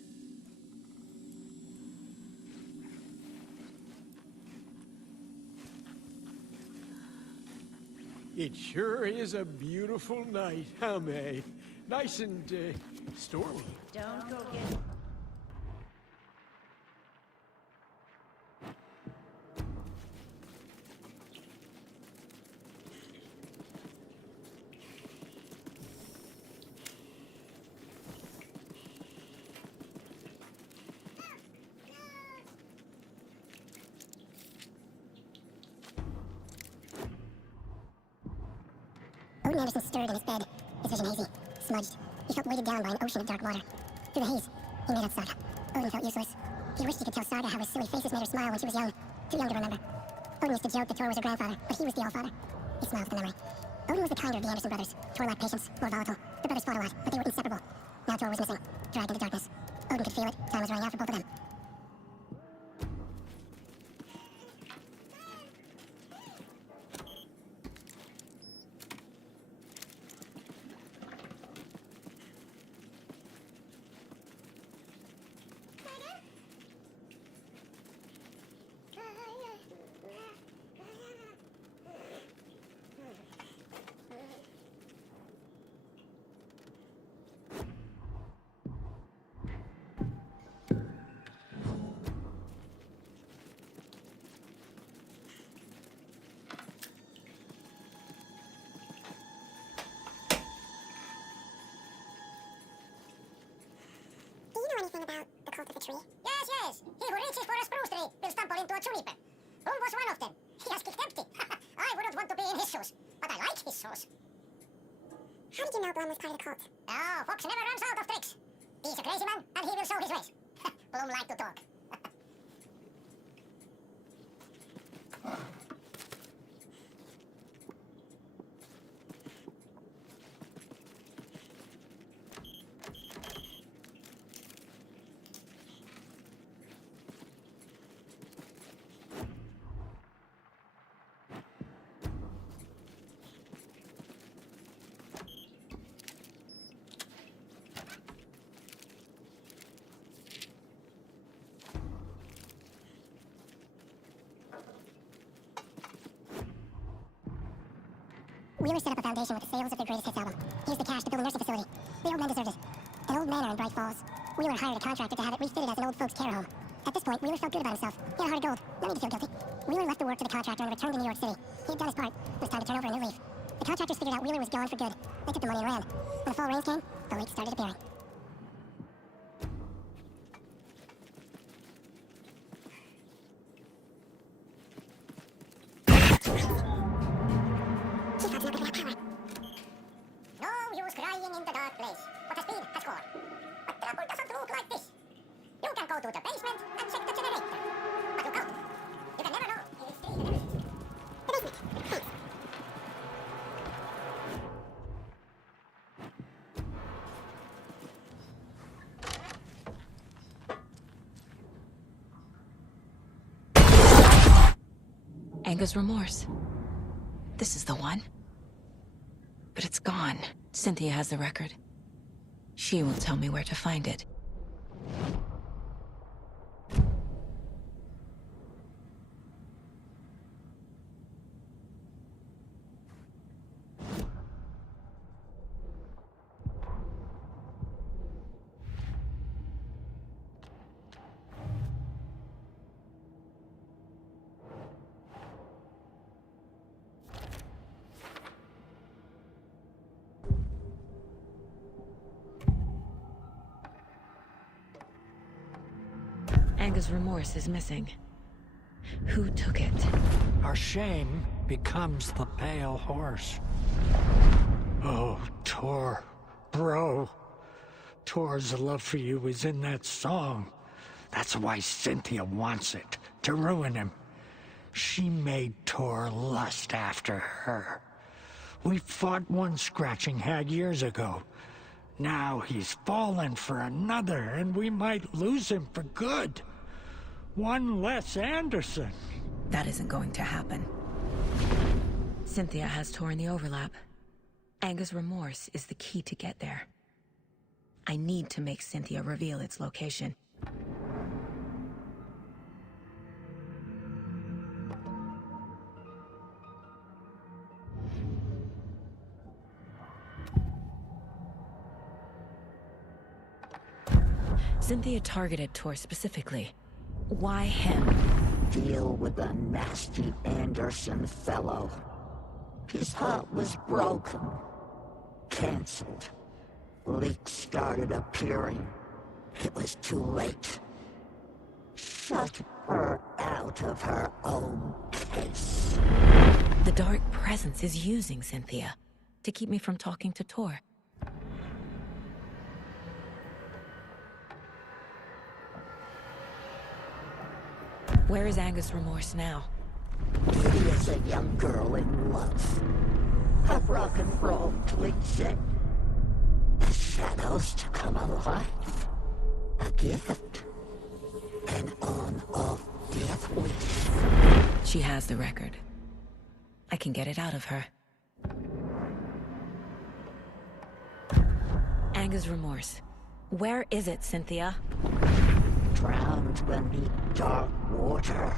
It sure is a beautiful night, huh, May? Nice and, stormy. Don't go get... Odin Anderson stirred in his bed, his vision hazy, smudged. He felt weighted down by an ocean of dark water. Through the haze, he made out Saga. Odin felt useless. He wished he could tell Saga how his silly faces made her smile when she was young. Too young to remember. Odin used to joke that Tor was her grandfather, but he was the Allfather. He smiled at the memory. Odin was the kinder of the Anderson brothers. Tor lacked patience, more volatile. The brothers fought a lot, but they were inseparable. Now Tor was missing, dragged into darkness. Odin could feel it. Time was running out for both of them. Anything about the cult of the tree? Yes, yes. He who reaches for a spruce tree will stumble into a juniper. Boom was one of them. He has kicked empty. I wouldn't want to be in his shoes, but I like his shoes. How did you know Blum was part of the cult? Oh, Fox never runs out of tricks. He's a crazy man, and he will show his ways. Blum liked to talk. Wheeler set up a foundation with the sales of their greatest hits album. Here's the cash to build a nursing facility. The old men deserved it. An old manor in Bright Falls. Wheeler hired a contractor to have it refitted as an old folks' care home. At this point, Wheeler felt good about himself. He had a heart of gold. No need to feel guilty. Wheeler left the work to the contractor and returned to New York City. He had done his part. It was time to turn over a new leaf. The contractors figured out Wheeler was gone for good. They took the money and ran. When the fall rains came, the lake started appearing. No use crying in the dark place. What the speed has gone. But trouble doesn't look like this. You can go to the basement and check the generator. But look out. You can never know if it's still there. The basement. Thanks. Anger's Remorse. This is the one. But it's gone. Cynthia has the record. She will tell me where to find it. Anger's Remorse is missing. Who took it? Our shame becomes the pale horse. Oh, Tor. Bro. Tor's love for you is in that song. That's why Cynthia wants it, to ruin him. She made Tor lust after her. We fought one scratching hag years ago. Now he's fallen for another, and we might lose him for good. One less Anderson. That isn't going to happen. Cynthia has Tor in the overlap. Anger's Remorse is the key to get there. I need to make Cynthia reveal its location. Cynthia targeted Tor specifically. Why him? Deal with the nasty Anderson fellow. His heart was broken. Cancelled. Leaks started appearing. It was too late. Shut her out of her own case. The Dark Presence is using Cynthia to keep me from talking to Tor. Where is Anger's Remorse now? She is a young girl in love. Of rock and roll twigs the shadows to come alive. A gift. An on-off death wish. She has the record. I can get it out of her. Anger's Remorse. Where is it, Cynthia? Drowned beneath dark water.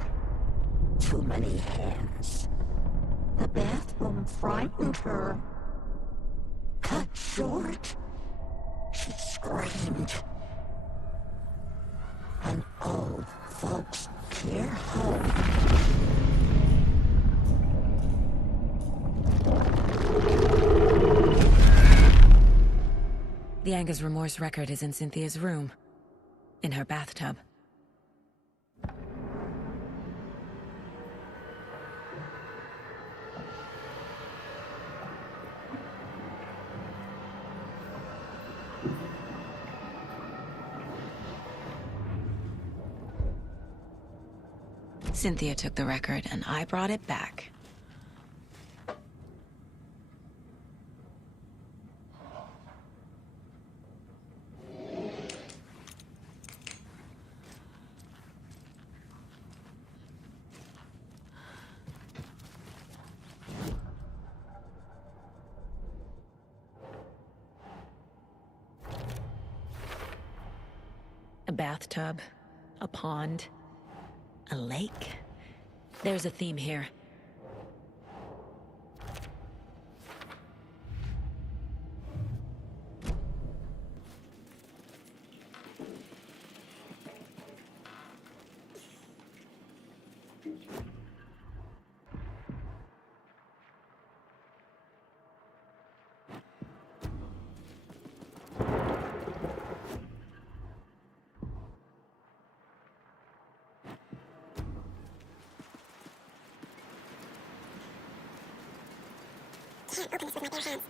Too many hands. The bathroom frightened her. Cut short. She screamed. An old folks' care home. The Anger's Remorse record is in Cynthia's room. In her bathtub. Cynthia took the record, and I brought it back. A bathtub, a pond, a lake. There's a theme here. can't open this with my bare hands.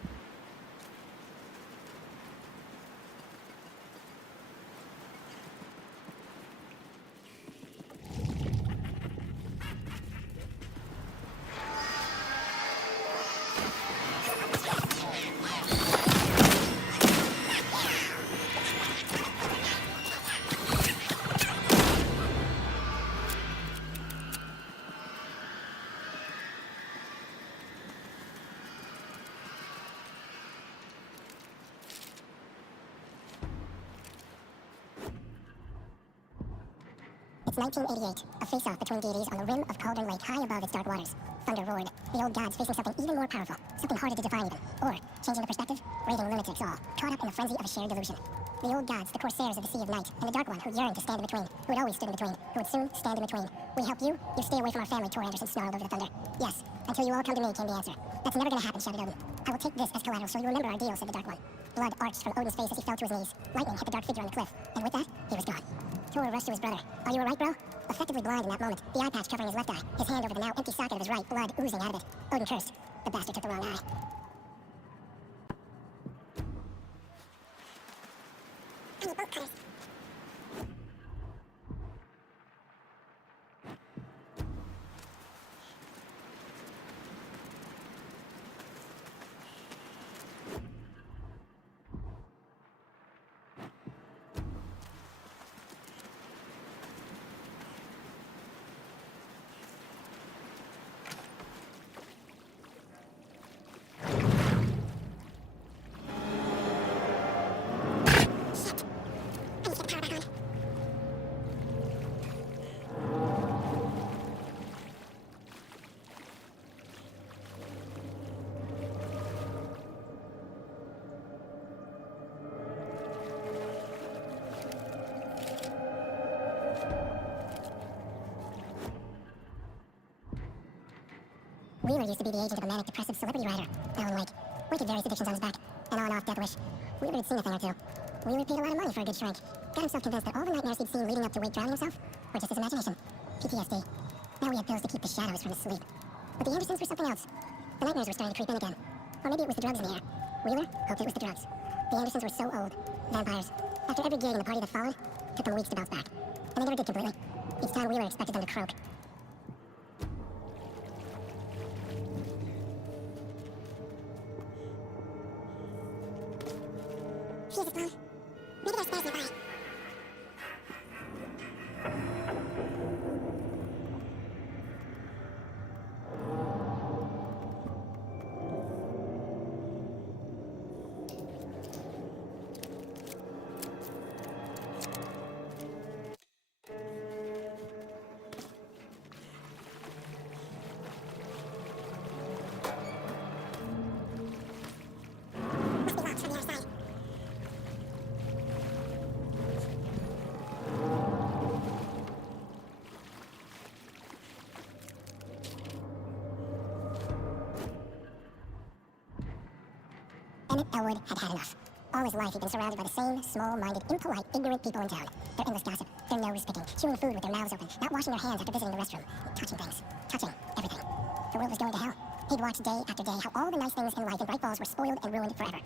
It's 1988, a face-off between deities on the rim of Cauldron Lake, high above its dark waters. Thunder roared, the old gods facing something even more powerful, something harder to define even, or, changing the perspective, raving lunatics all, caught up in the frenzy of a shared delusion. The old gods, the corsairs of the Sea of Night, and the Dark One who yearned to stand in between, who had always stood in between, who would soon stand in between. We help you, you stay away from our family, Tor Anderson snarled over the thunder. Yes, until you all come to me, came the answer. That's never gonna happen, shouted Odin. I will take this as collateral so you remember our deal, said the Dark One. Blood arched from Odin's face as he fell to his knees. Lightning hit the dark figure on the cliff, and with that, he was gone. Tor rushed to his brother. Are you alright, bro? Effectively blind in that moment, the eye patch covering his left eye, his hand over the now empty socket of his right, blood oozing out of it. Odin cursed. The bastard took the wrong eye. I need both cutters. Wheeler used to be the agent of a manic-depressive celebrity writer, Alan Wake. Wake had various addictions on his back, an on-off death wish. Wheeler had seen a thing or two. Wheeler paid a lot of money for a good shrink. Got himself convinced that all the nightmares he'd seen leading up to Wake drowning himself were just his imagination. PTSD. Now he had pills to keep the shadows from his sleep. But the Andersons were something else. The nightmares were starting to creep in again. Or maybe it was the drugs in the air. Wheeler hoped it was the drugs. The Andersons were so old. Vampires. After every gig in the party that followed, took them weeks to bounce back. And they never did completely. Each time Wheeler expected them to croak. Jesus, Mom. Maybe there's stairs nearby. Must be locked from the other side. Emmett Elwood had had enough. All his life he'd been surrounded by the same small-minded, impolite, ignorant people in town. Their endless gossip, their nose-picking, chewing food with their mouths open, not washing their hands after visiting the restroom, touching things, touching everything. The world was going to hell. He'd watched day after day how all the nice things in life in Bright Falls were spoiled and ruined forever.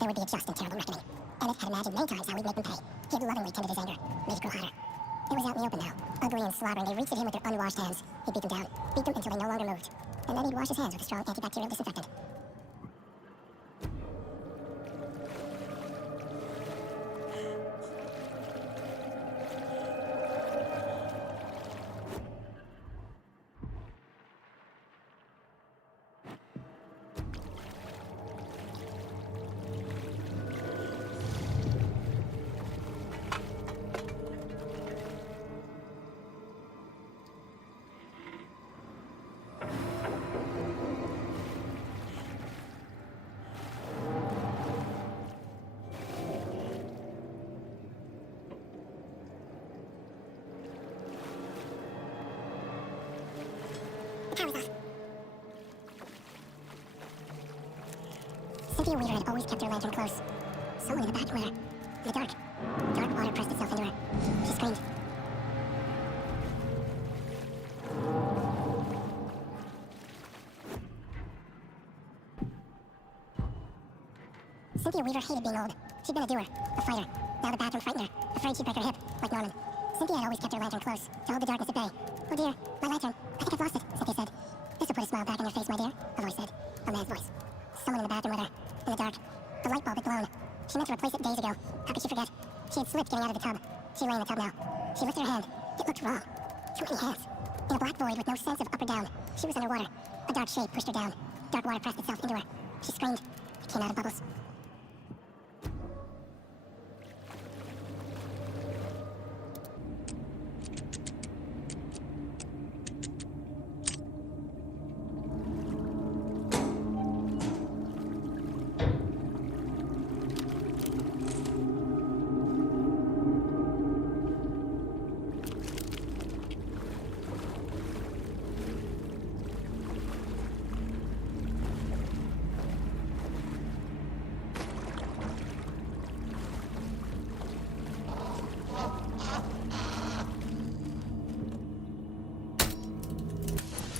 There would be a just and terrible reckoning. Emmett had imagined many times how he'd make them pay. He had lovingly tended his anger, made it grow hotter. It was out in the open now, ugly and slobbering. They reached at him with their unwashed hands. He'd beat them down, beat them until they no longer moved. And then he'd wash his hands with a strong antibacterial disinfectant. Power's off. Cynthia Weaver had always kept her lantern close. Someone in the back where, in the dark, dark water pressed itself into her. She screamed. Cynthia Weaver hated being old. She'd been a doer, a fighter. Now the bathroom frightened her, afraid she'd break her hip, like Norman. Cynthia had always kept her lantern close, to hold the darkness at bay. Oh dear, my lantern. I think I've lost it, Cynthia said. This will put a smile back on your face, my dear, a voice said. A man's voice. Someone in the bathroom with her, in the dark. The light bulb had blown. She meant to replace it days ago. How could she forget? She had slipped getting out of the tub. She lay in the tub now. She lifted her hand. It looked wrong. Too many hands. In a black void with no sense of up or down. She was underwater. A dark shape pushed her down. Dark water pressed itself into her. She screamed. It came out of bubbles.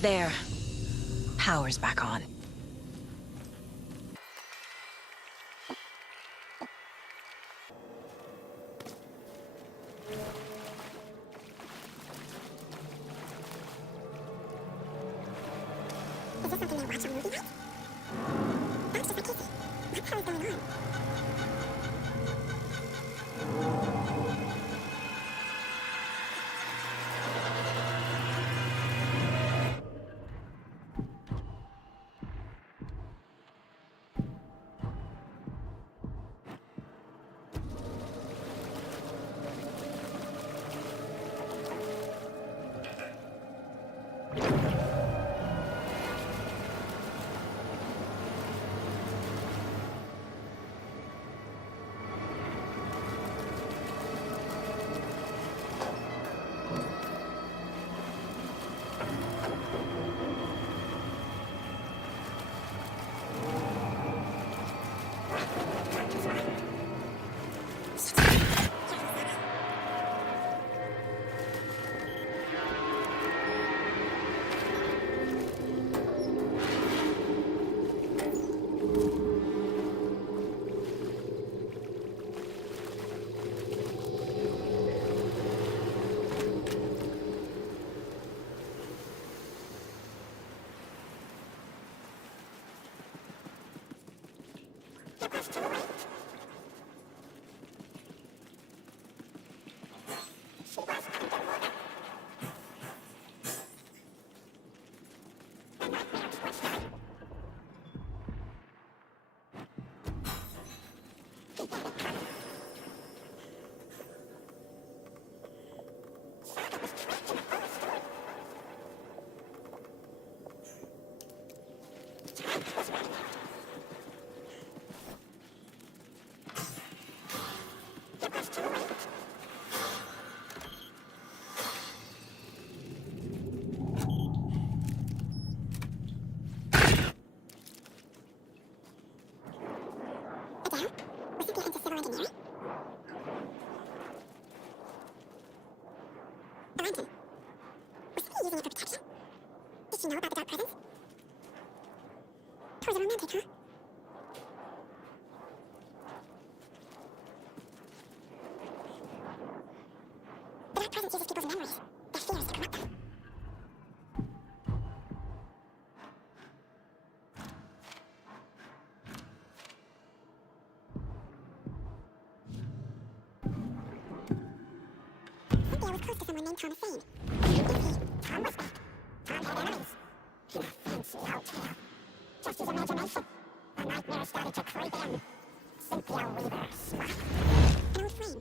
There. Power's back on. Is this something they watch on movie night? That's just like Casey. What the hell is going on? Did you know about the dark presence? It was romantic, huh? The dark presence uses people's memories, their fears to corrupt them. Cynthia was close to someone named Thomas Zane. Tom was back. Tom had enemies. He had a fancy old tale. Just his imagination. A nightmare started to creep in. Cynthia Weaver smiled. An old flame.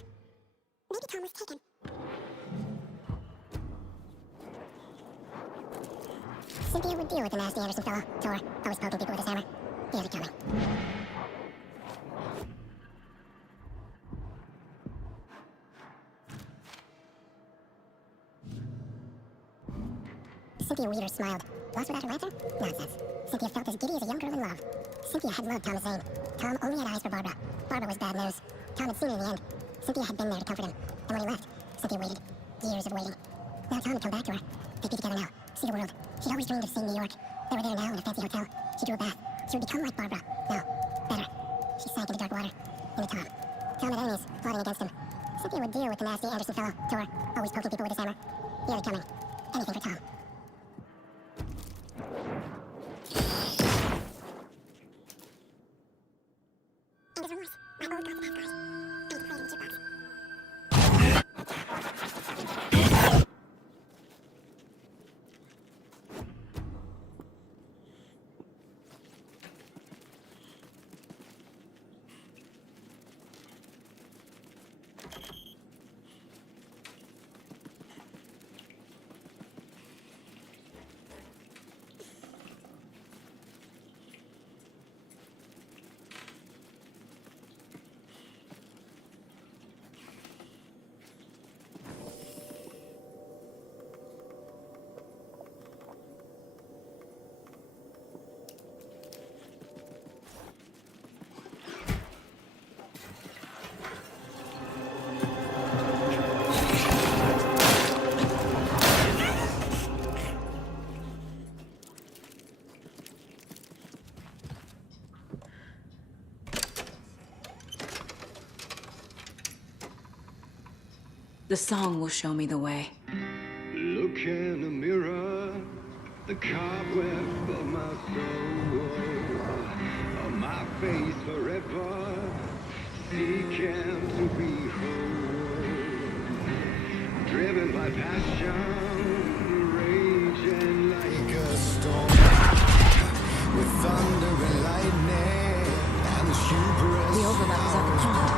Maybe Tom was taken. Cynthia would deal with the nasty Anderson fellow. Tor, always poking people with his hammer. He had it coming. Cynthia Weaver smiled. Lost without her lantern? Nonsense. Cynthia felt as giddy as a young girl in love. Cynthia had loved Thomas Zane. Tom only had eyes for Barbara. Barbara was bad news. Tom had seen her in the end. Cynthia had been there to comfort him. And when he left, Cynthia waited. Years of waiting. Now Tom had come back to her. They'd be together now. See the world. She'd always dreamed of seeing New York. They were there now in a fancy hotel. She drew a bath. She would become like Barbara. No, better. She sank into dark water. Into Tom. Tom had enemies plotting against him. Cynthia would deal with the nasty Anderson fellow, Tor, always poking people with his hammer. He had it coming. Anything for Tom. And his remorse. My old gods of Asgard. And he played in the jukebox. The song will show me the way. Look in the mirror, the cobweb of my soul, of my face forever, seeking to be whole, driven by passion, raging like a storm, with thunder and lightning, and the hubris. The overlap is at the pond.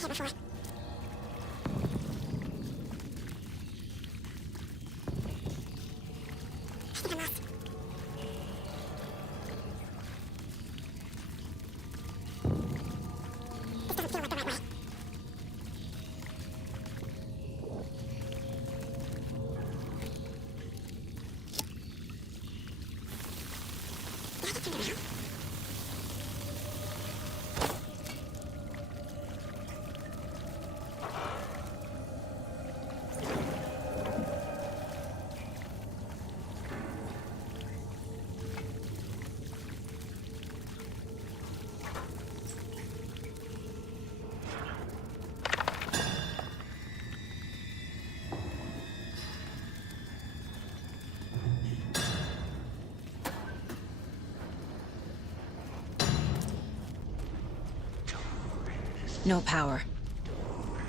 Before. I think I'm lost. This doesn't feel like the right way. Did I get turned around? No power.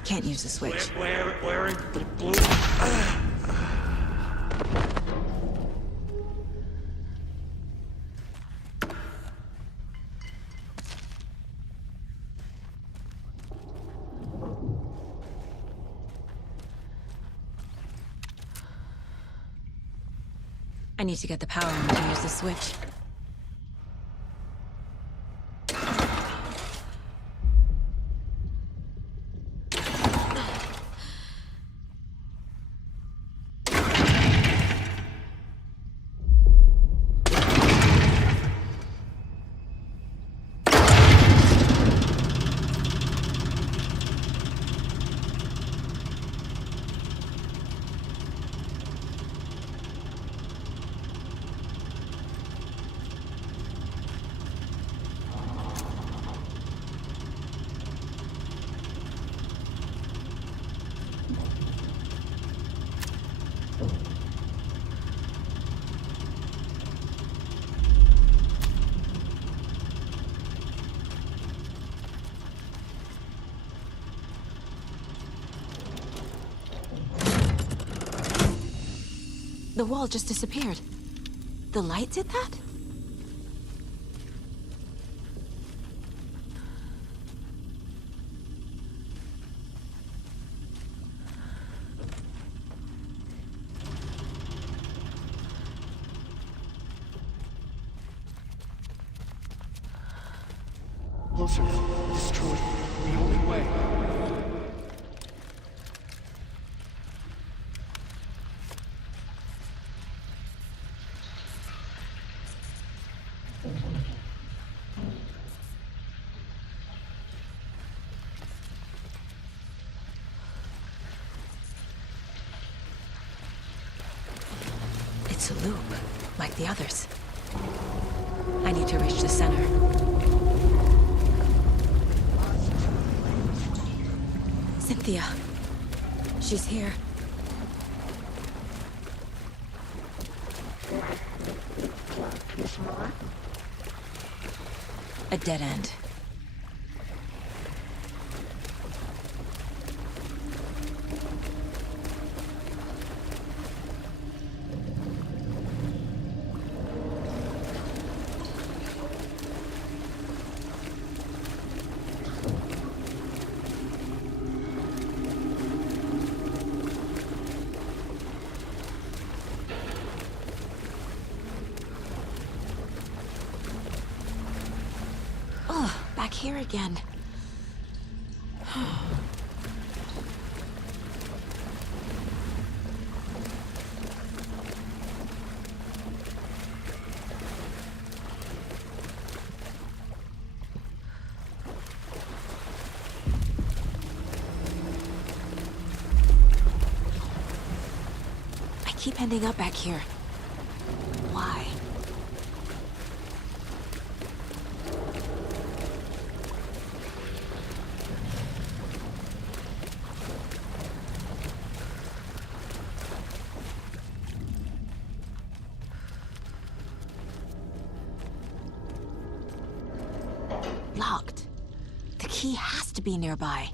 Can't use the switch. Where in the blue? I need to get the power on to use the switch. The wall just disappeared. The light did that? Closer. Destroy. The only way. It's a loop, like the others. I need to reach the center. Cynthia. She's here. A dead end. Back here again. I keep ending up back here. Why? Locked. The key has to be nearby.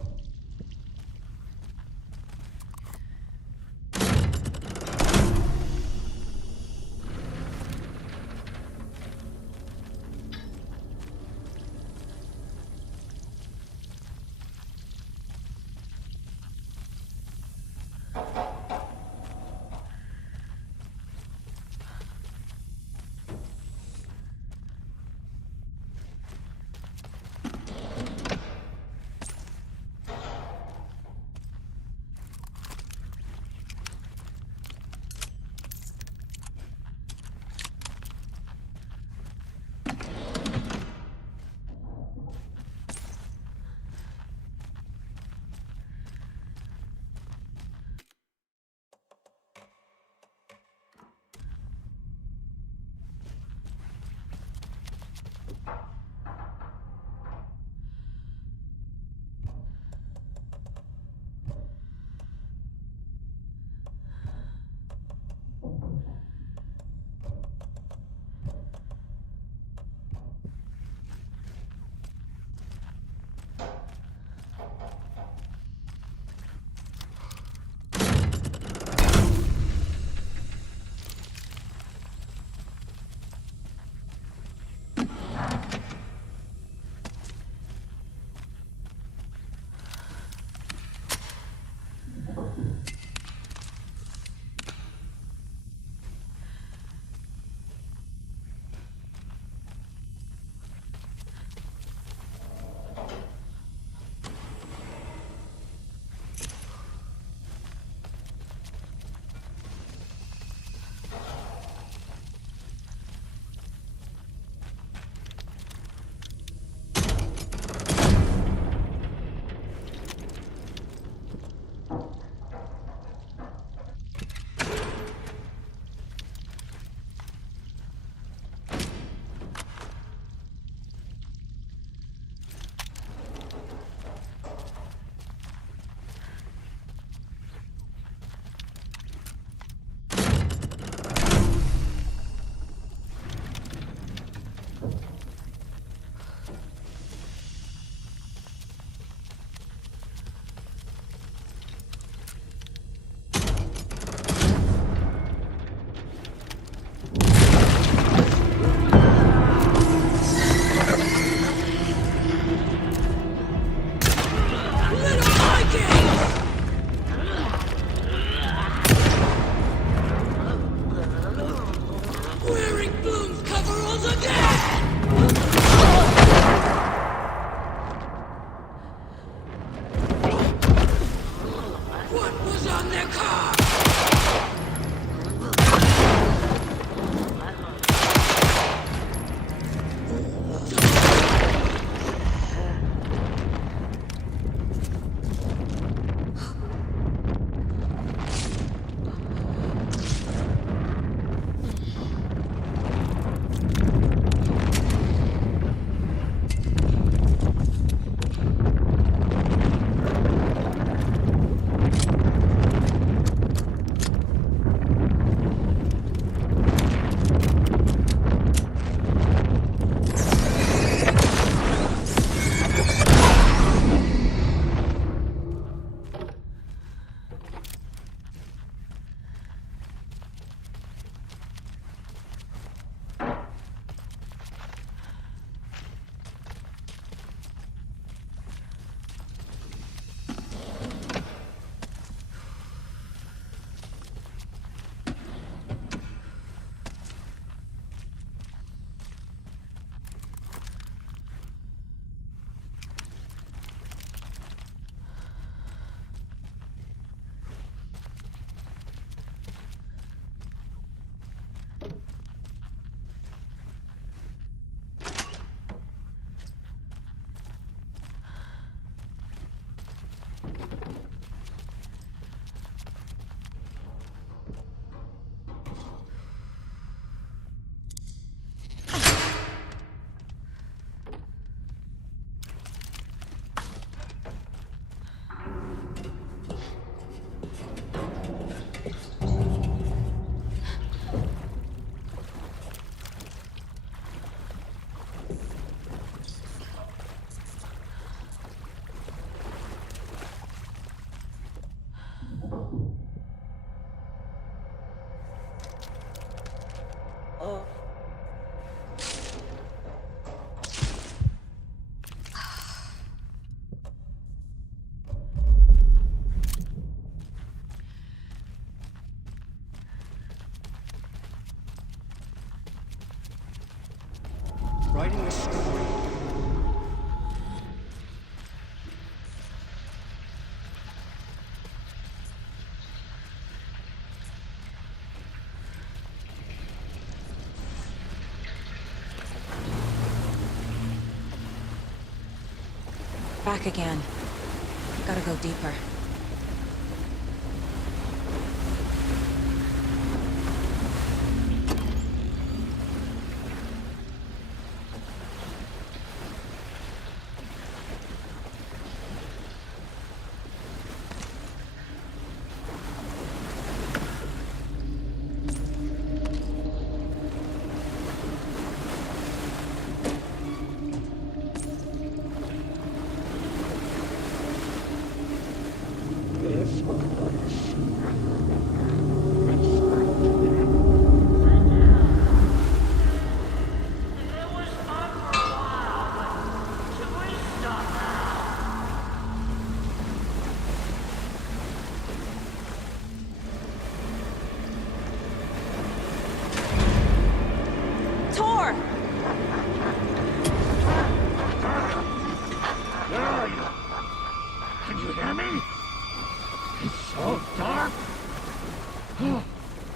Writing a story. Back again. Gotta go deeper. Can you hear me? It's so dark. Oh,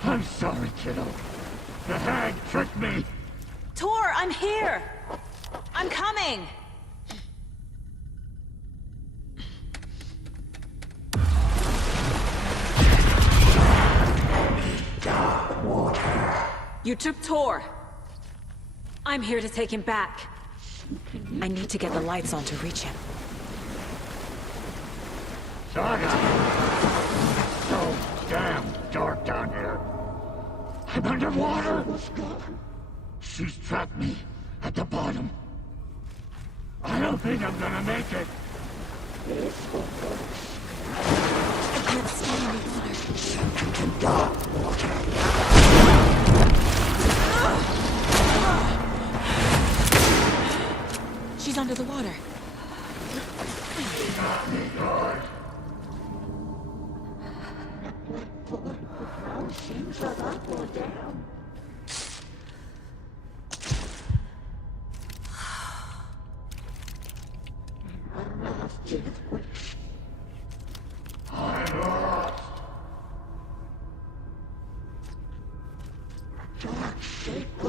I'm sorry, kiddo. The hag tricked me. Tor, I'm here! I'm coming! Dark water. You took Tor. I'm here to take him back. I need to get the lights on to reach him. Saga! It's so damn dark down here. I'm underwater. She's trapped me at the bottom. I don't think I'm gonna make it. I can't stand any water. Sink into dark water. She's under the water. Got me good. Seems like up or down. I'm lost. Shit!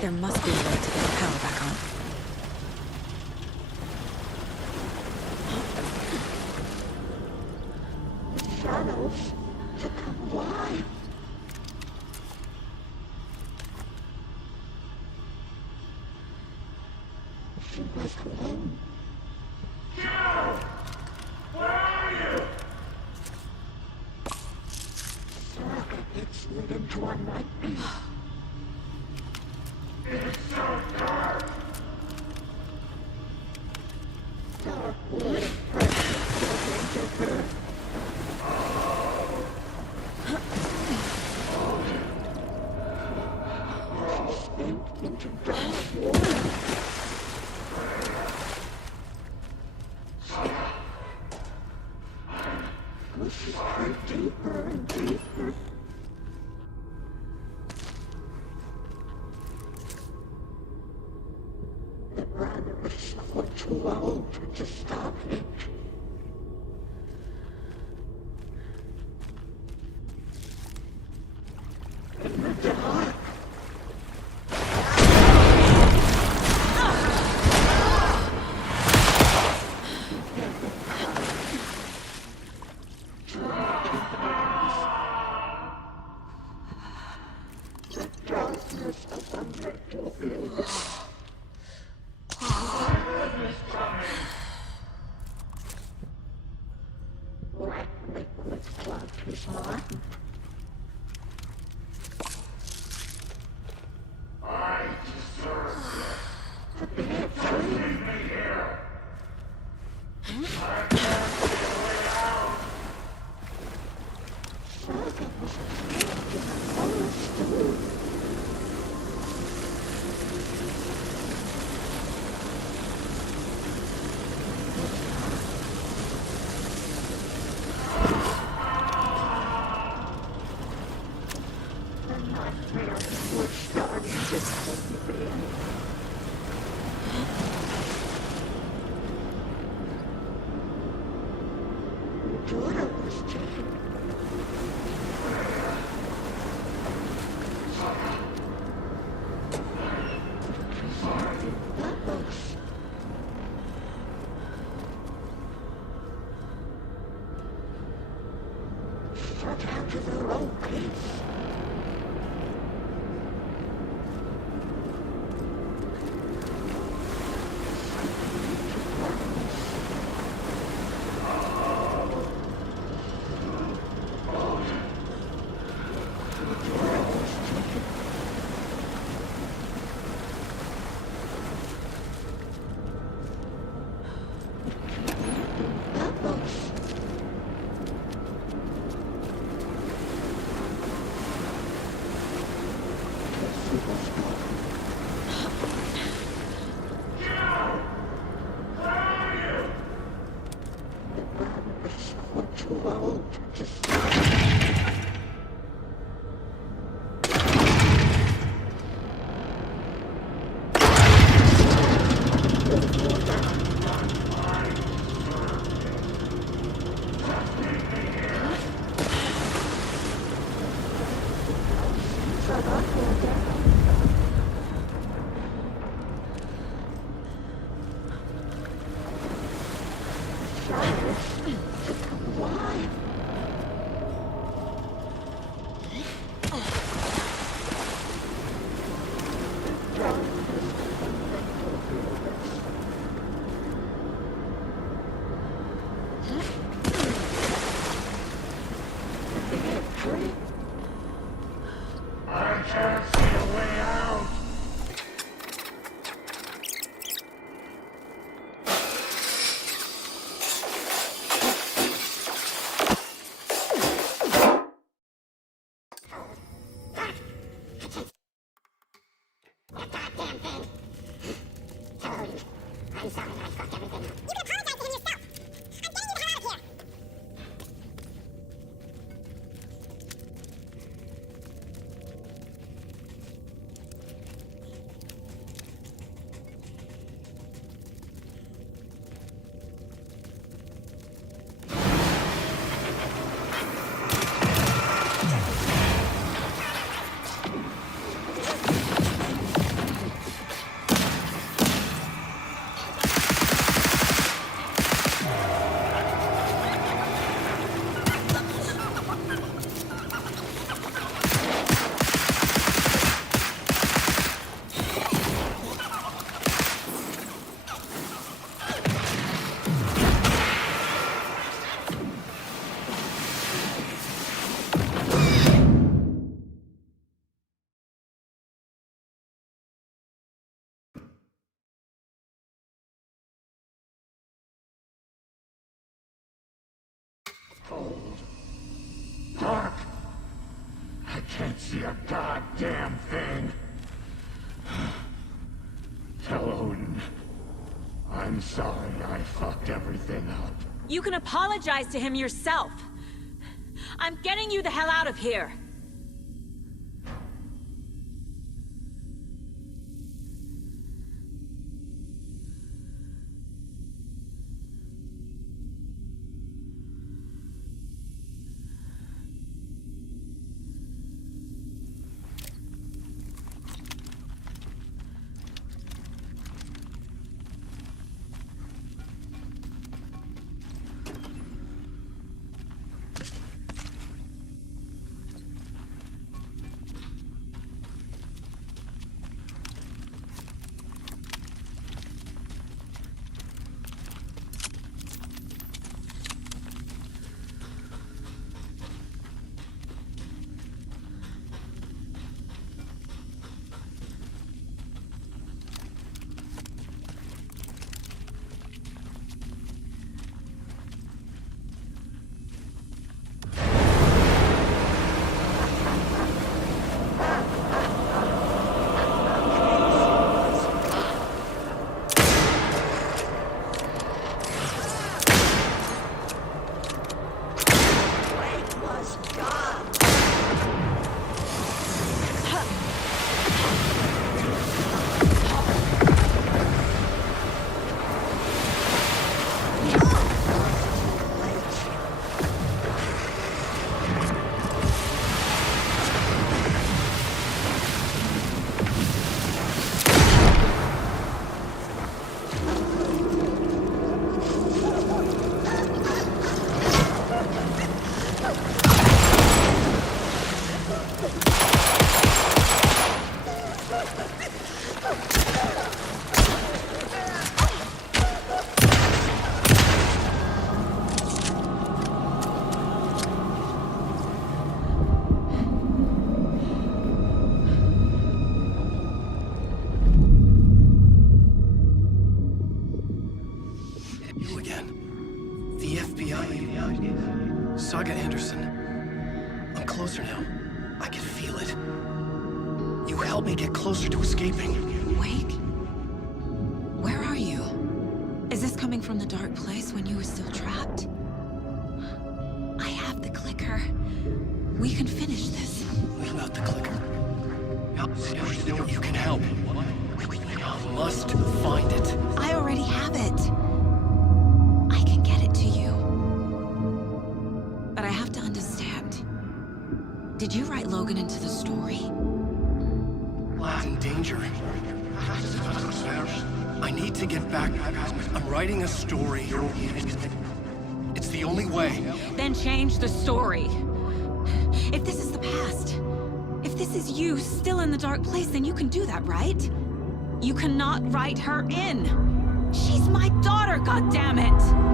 There must be a way to get the power back on. Dark. I can't see a goddamn thing. Tell Odin. I'm sorry I fucked everything up. You can apologize to him yourself. I'm getting you the hell out of here. Saga Anderson. I'm closer now. I can feel it. You helped me get closer to escaping. Wake? Where are you? Is this coming from the dark place when you were still trapped? I have the clicker. We can finish this. Without the clicker, you can help. You must find it. I already have it. I can get it to you. But I have to understand. Did you write Logan into the story? Lad's in danger. I need to get back. I'm writing a story. It's the only way. Then change the story. If this is the past, if this is you still in the dark place, then you can do that, right? You cannot write her in. She's my daughter, goddammit!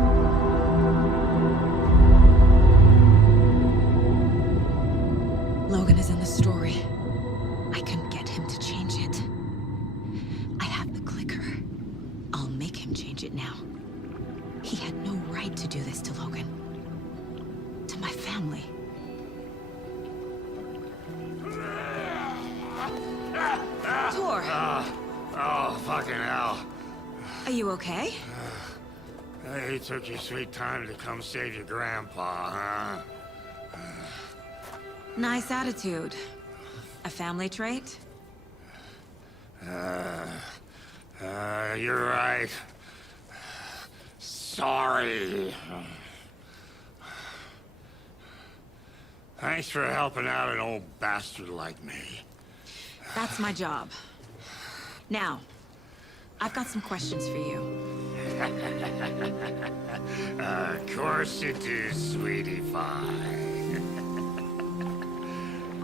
Logan is in the story. I can get him to change it. I have the clicker. I'll make him change it now. He had no right to do this to Logan. To my family. Tor! Oh, fucking hell. Are you okay? You took your sweet time to come save your grandpa, huh? Nice attitude. A family trait? You're right. Sorry. Thanks for helping out an old bastard like me. That's my job. Now, I've got some questions for you. Of course you do, sweetie pie.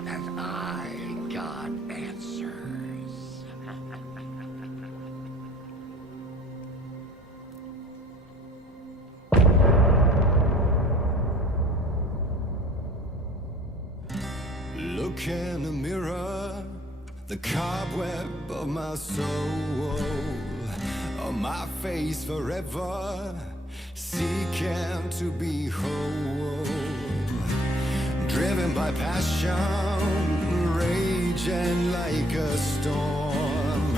And I got answers. Look in the mirror, the cobweb of my soul, on my face forever, seeking to be whole. Driven by passion, raging like a storm,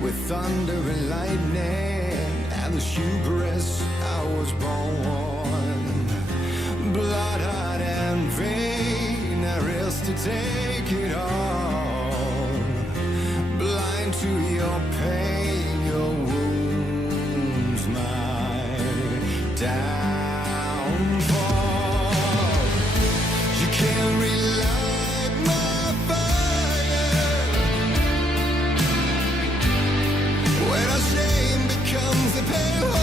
with thunder and lightning, and the hubris I was born. Blood, heart, and vein, I risk to take it all. Blind to your pain, your wounds, my downfall. You can't relight my fire when our shame becomes a pale